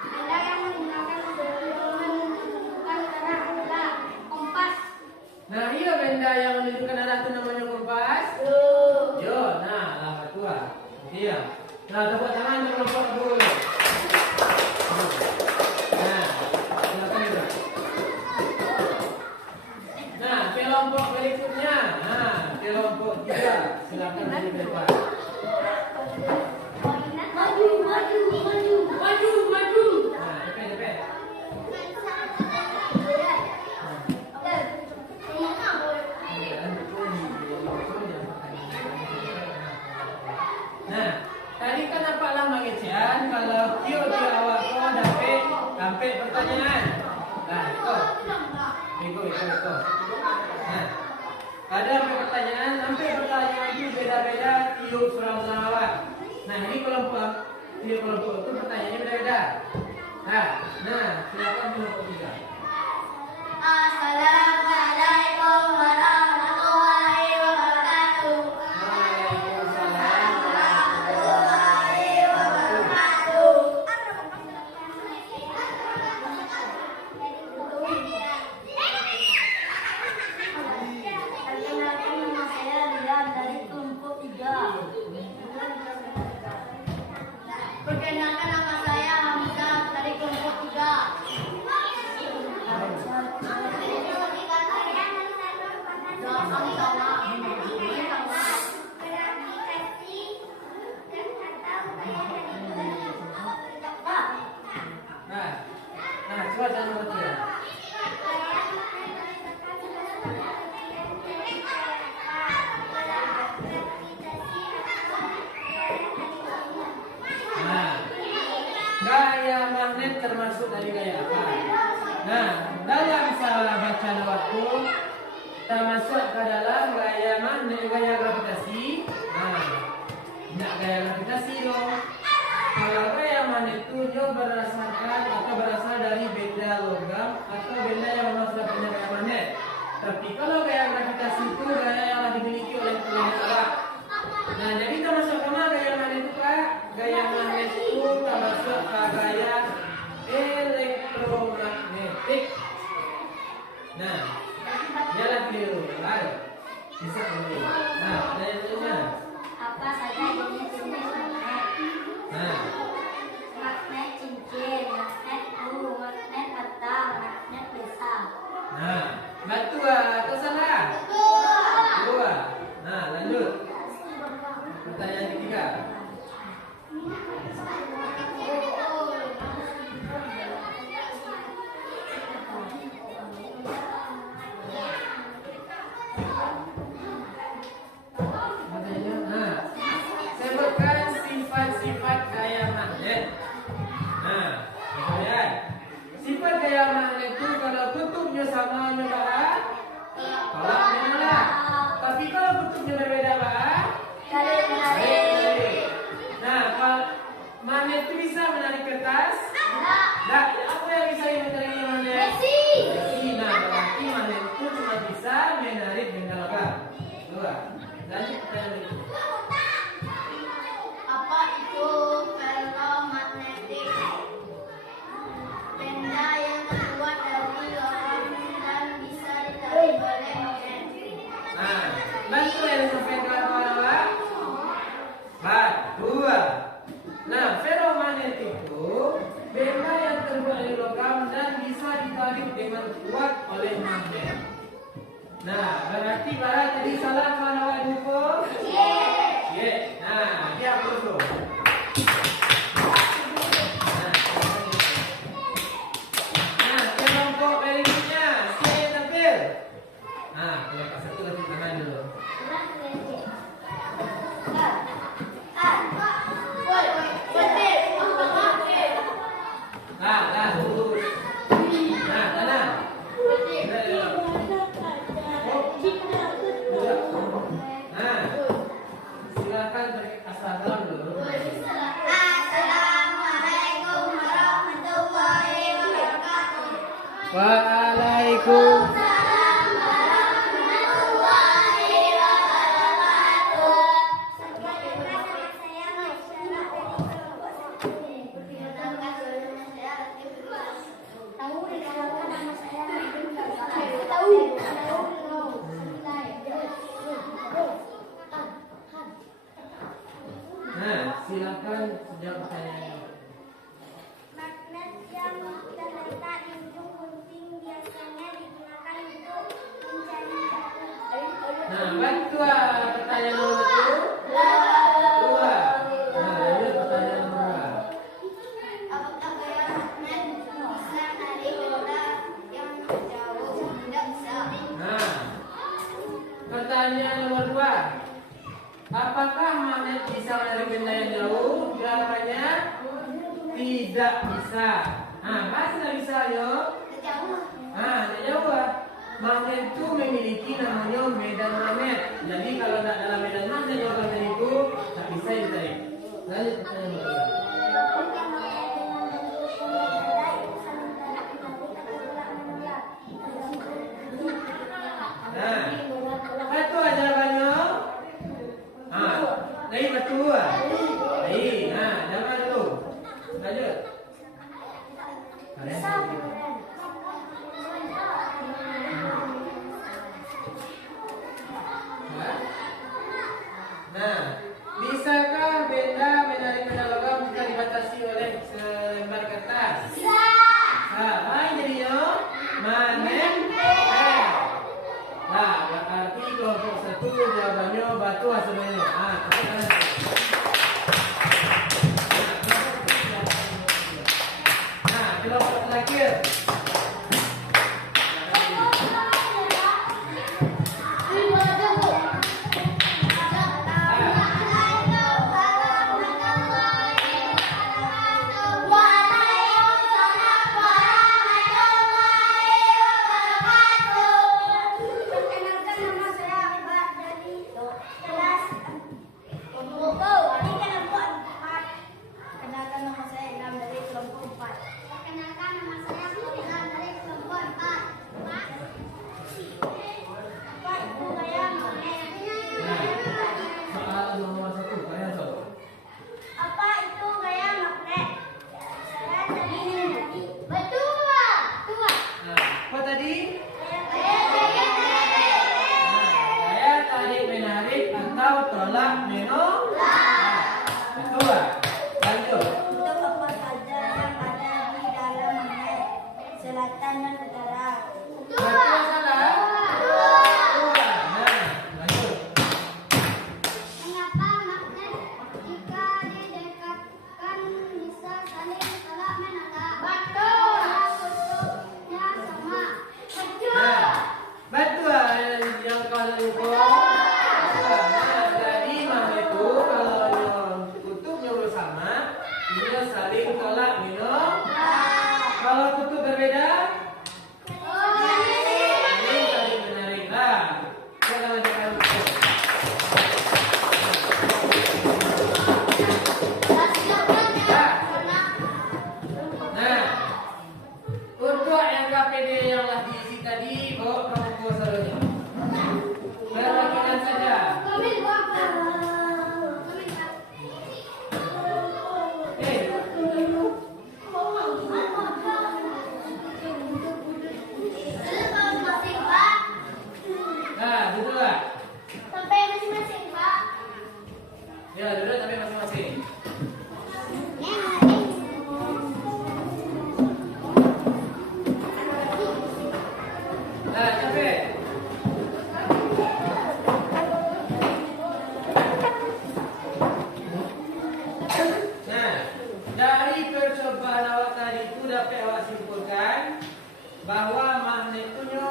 Benda yang menggunakan menentukan arah adalah kompas. Iya benda yang menunjukkan arah itu namanya kompas. Yo, betul. Iya. Tepuk tangan untuk kelompok dulu. Silakan juga. Kelompok berikutnya. Kelompok 3. Jadi bebas. Nah, DP. Nah, tadi kan nampaklah mengecehan kalau kio awak ko dapat sampai pertanyaan. Nah, itu. Nah, ada pertanyaan, sampai pertanyaan itu beda-beda tiup surau awak. Nah, ini kelompok itu pertanyaannya beda-beda. Nah, silakan kelompok 3. Assalamualaikum warahmatullahi wabarakatuh. Waalaikumsalam. Warahmatullahi wabarakatuh. Perkenalkan, nama saya Rian dari kelompok 3. Perkenalkan, nama saya Hamzah dari kelompok 3. Nah, coba jangan nomor 3. Nah, gaya magnet termasuk dari gaya apa? Nah, dalam salah baca waktu kita masuk ke dalam gaya magnet, gaya gravitasi. Nah, tidak gaya gravitasi dong. Kalau gaya magnet itu dia berdasarkan atau berasal dari benda logam atau benda yang memang sudah punya gaya magnet. Tapi kalau gaya gravitasi itu gaya yang dimiliki oleh planet awak. Nah, jadi kita masuk ke mana gaya magnet itu, Kak? Gaya magnet itu kita masuk ke gaya elektromagnetik. Nah, jalan keliru. Ayo, bisa dulu. Nah, gaya selanjutnya. Apa saja jenis-jenis magnet? Nah, Magnet cincin, magnet bulu, magnet peta, magnet besar. nah, batu atau salah? Dua. Nah, lanjut. Pertanyaan ketiga. Nah, sebutkan sifat-sifat gaya magnet. Nah, kemudian sifat gaya magnet itu kalau kutubnya sama nyoba, tolaknya menolak. Tapi kalau kutubnya berbeda, Pak, Tarik menarik. nah, kalau magnet itu bisa menarik ke atas. Nah, apa yang bisa menarik magnet? Besi. Nah, berarti magnet itu cuma bisa menarik benda logam. Dua. Lanjut pertanyaan berikutnya. Apa itu ferromagnetik? Benda yang terbuat dari logam dan bisa ditarik oleh magnet. Nah, bantu yang disampaikan kawan-kawan. Dua. Nah, ferromagnetik itu benda yang terbuat dari logam dan bisa ditarik dengan kuat oleh magnet. Nah, berarti barat tadi salah kawan-kawan hukum? Ye. Nah, dia dulu. Nah, kelompok berikutnya, saya tampil. Nah, kelompok satu kasih tangan dulu. Tunggu. Nah, tanah. Nah, silakan asal salam dulu. Assalamualaikum warahmatullahi wabarakatuh. Waalaikumsalam. Nah, silakan sejawab pertanyaannya. Magnet yang terletak di ujung gunting biasanya digunakan untuk mencari batu. Nah, bantu pertanyaan nomor 1. magnet bisa menarik benda yang jauh? Jawabannya tidak bisa. Pasti tidak bisa, yo. Tidak jauh. Magnet itu memiliki namanya medan magnet. Jadi kalau tidak dalam medan magnet yang magnet itu tak bisa ditarik. Lanjut pertanyaan kedua. Batu jawabannya. Dari batu. Jangan dulu. Lanjut. Bisakah benda menarik benda logam jika dibatasi oleh selembar kertas? Bisa. Baik jadinya magnet. Berarti kelompok 1 jawabannya batu hasilnya. Kelompok terakhir. Tolak menolak. Betul. Lanjut. Untuk apa saja yang ada di dalam magnet, selatan dan utara. Betul salah. Lanjut. Mengapa magnet jika didekatkan bisa saling tolak menolak? Betul. Kutubnya sama. Betul. Betul yang kalau lupa. Saling tolak minum. Kalau kutub berbeda, saling menarik lah. Kita lanjutkan kutub. Untuk yang KPD yang telah diisi tadi, bawa proposalnya. Berlakukan saja. Duduk lah. Sampai masing-masing, Pak. Ya, duduk tapi masing-masing. Capek. Dari percobaan awak tadi itu dapat awak simpulkan bahwa magnet itu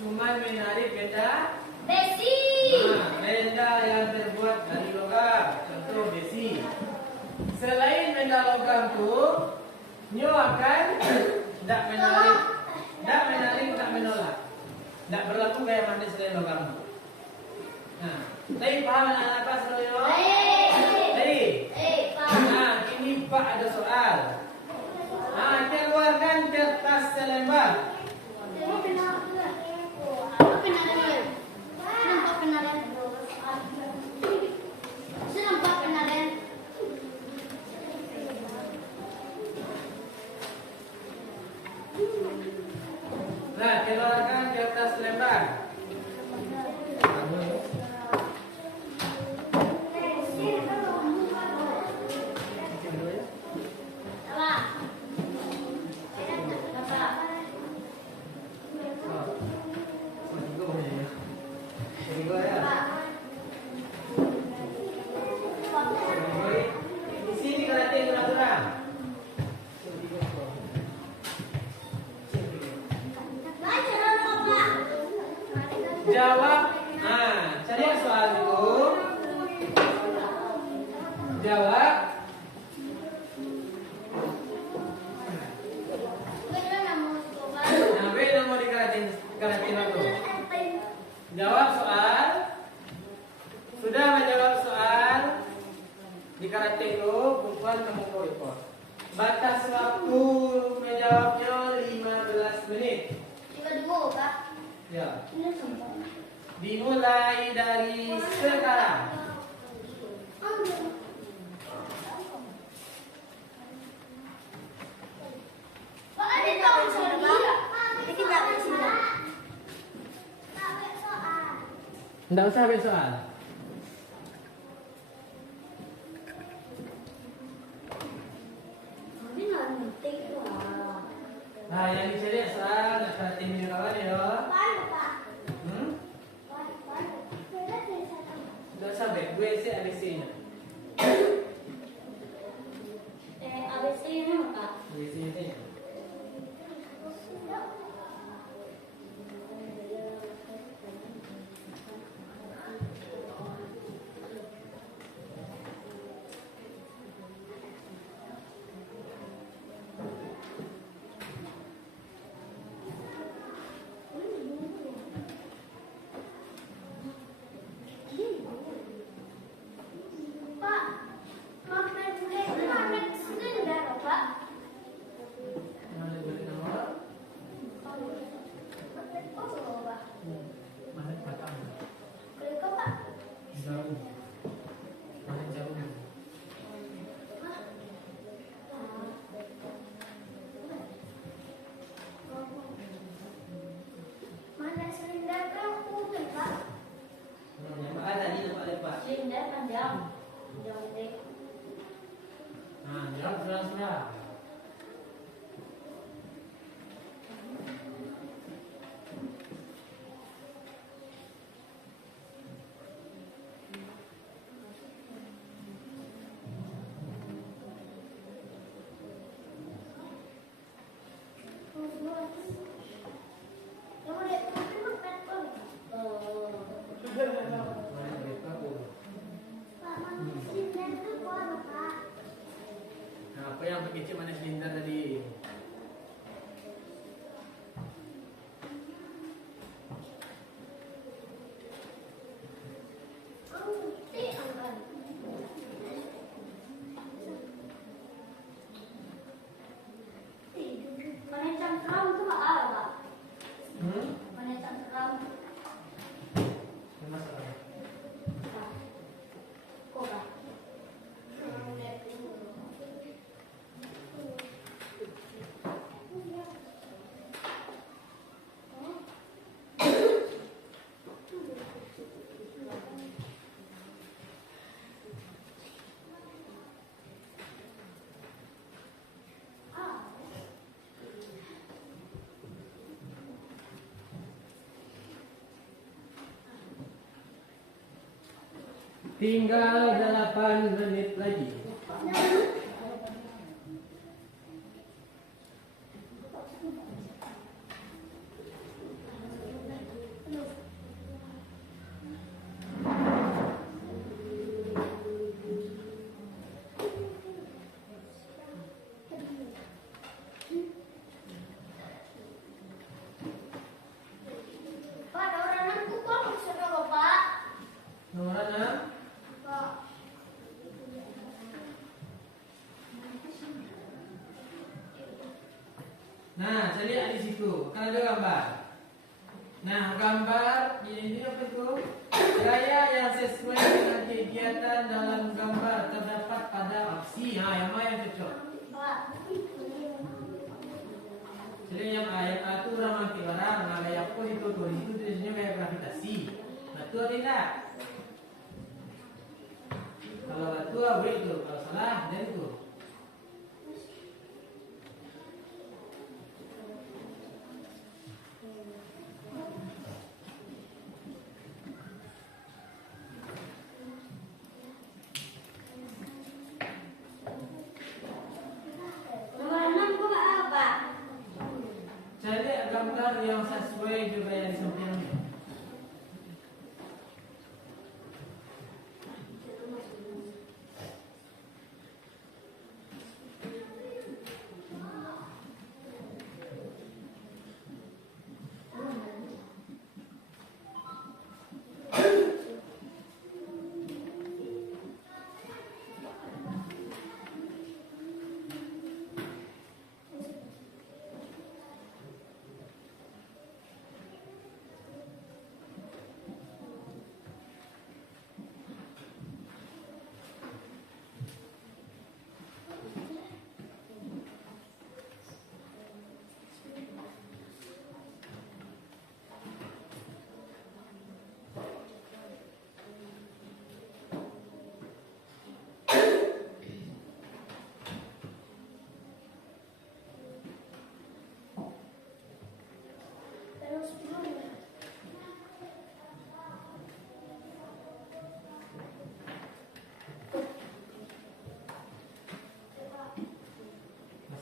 cuma menarik benda besi. Benda yang terbuat dari logam, contoh besi. Selain benda logam itu, nyo akan tidak menarik, tidak menolak. Tidak berlaku kayak magnet selain logam. Tadi paham apa sebenarnya? Tadi. Ini Pak ada soal. Keluarkan kertas selembar. Keluarkan kertas selembar. Jawab. Cari soal itu. Jawab. Nah, B nomor dikaratin aku. Jawab soal. Sudah menjawab soal dikaratin lo, bukan kamu kau. Batas waktu menjawabnya 15 menit. Ya. Dimulai dari sekarang. Tidak usah ambil soal. Nah, yang bisa lihat soal, nak perhatiin kawan ya. Tidak usah baik, gue sih ABC-nya. ABC-nya. Nah, jawab sudah. Nah, apa yang berkecil mana silinder tadi? Tinggal 8 menit lagi. Nomor 6. Nah, saya lihat di situ, kan ada gambar. Nah, gambar ini apa itu? Gaya yang sesuai dengan kegiatan dalam gambar terdapat pada opsi. Nah, yang mana yang cocok? Jadi yang ayat A itu orang mati barang, nah gaya apa itu tuh? Itu tulisnya gaya gravitasi. Betul tidak? Kalau betul, boleh itu. Kalau salah, dan itu. Cari gambar yang sesuai juga yang sampingnya.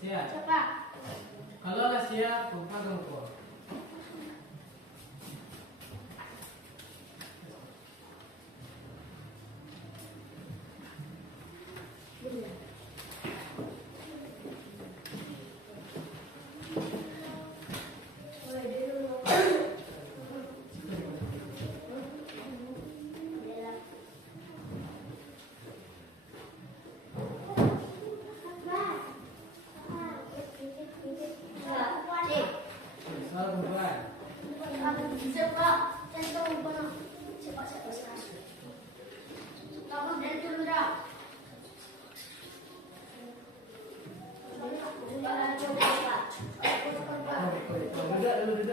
Siap. Siapa? Kalau lah siap, pegang ko. Soal perempuan.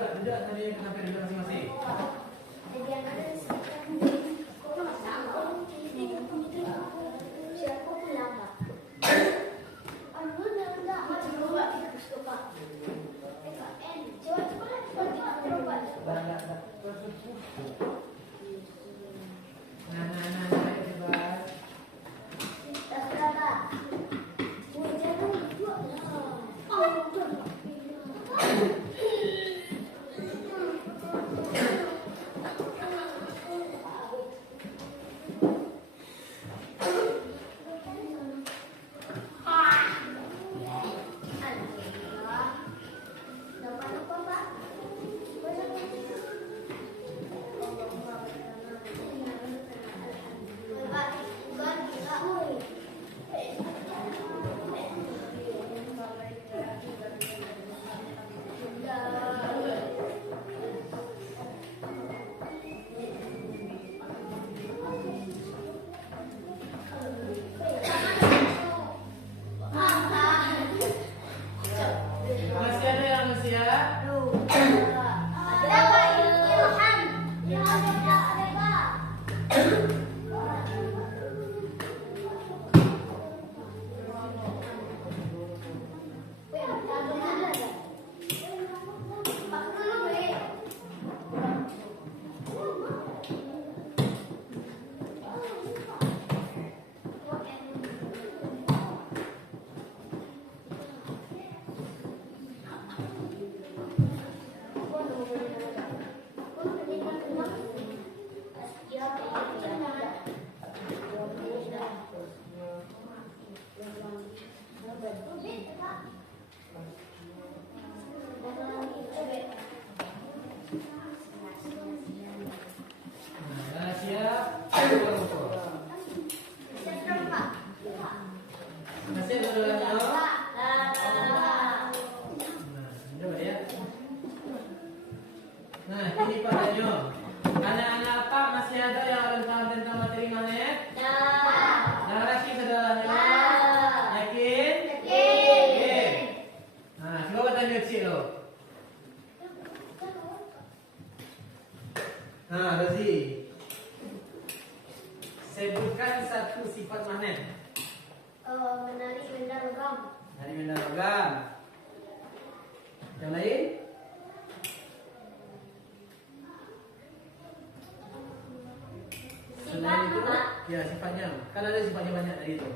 Duduk tadi sampai duduk masing-masing. Hebat. Masih ada yang masih ya? Nah, siap. Masih ada lagi. Coba ya. Nah, ini Pak Danyo. Anak-anak Pak masih ada yang rentang tentang materi magnet? Yang lagi saudaranya? Yakin? Oke. Nah, coba tanya kecil lo. Nah, Rozi. Sebutkan satu sifat magnet. Menarik benda logam. Dari benda logam. Yang lain? Selain itu, ya sifatnya. Kan ada sifatnya banyak dari itu.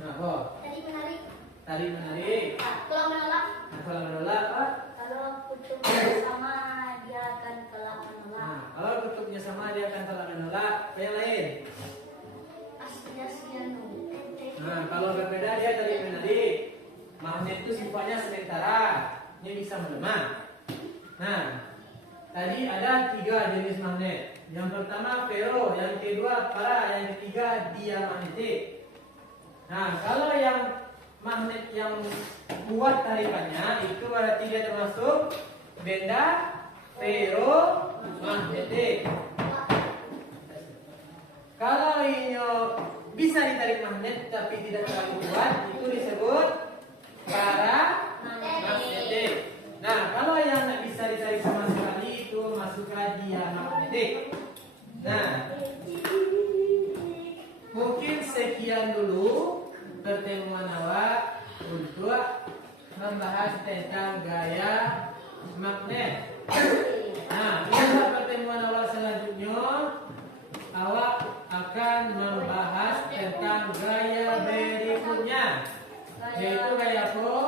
Nah, Tadi menarik. tarik menarik. Kalau menolak. Nah, kalau menolak, Pak. Kalau kutub sama dia akan telak menolak. Nah, kalau kutubnya sama dia akan telak menolak. Apa yang lain? Aslinya Nah, kalau berbeda dia tarik menarik. Magnet itu sifatnya sementara. Ini bisa melemah. Nah, tadi ada 3 jenis magnet. Yang pertama ferro, yang kedua para, yang ketiga diamagnetik. Nah, kalau yang magnet yang kuat tarikannya itu berarti dia termasuk benda ferromagnetik. Kalau ini bisa ditarik magnet tapi tidak terlalu kuat, itu disebut paramagnetik. Nah, kalau yang tidak bisa ditarik sama sekali itu masuk ke diamagnetik. Nah, mungkin sekian dulu pertemuan awak untuk membahas tentang gaya magnet. Nah, pada pertemuan awak selanjutnya awak akan membahas tentang gaya berikutnya. Yaitu gaya apa?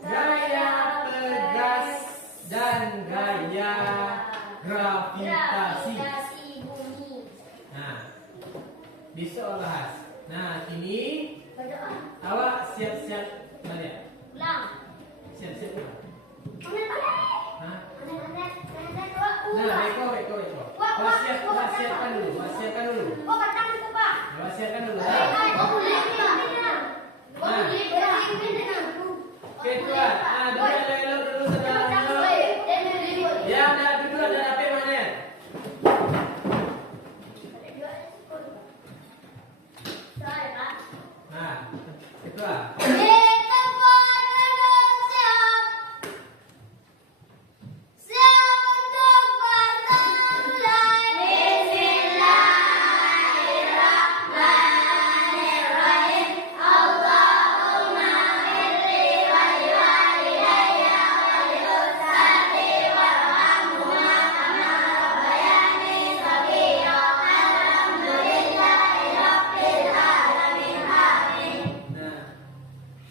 Gaya tegas dan gaya gravitasi. bumi. Nah, besok bahas. Nah, kini Berdoa. awak siap-siap balik. Ulang. Siap-siap pulang. Aneh-aneh. Hah? Aneh-aneh. Nah, beko. Siapkan dulu. Oh, kacang itu, Pak. Siapkan dulu. Oh, boleh nih. Nah. Oke, dua. Ah, dulu sebenarnya. Ya, ada dulu ada apa mana? Nah, kedua.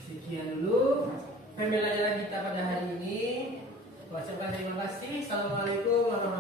Sekian dulu pembelajaran kita pada hari ini. Ucapkan terima kasih. Assalamualaikum warahmatullahi wabarakatuh.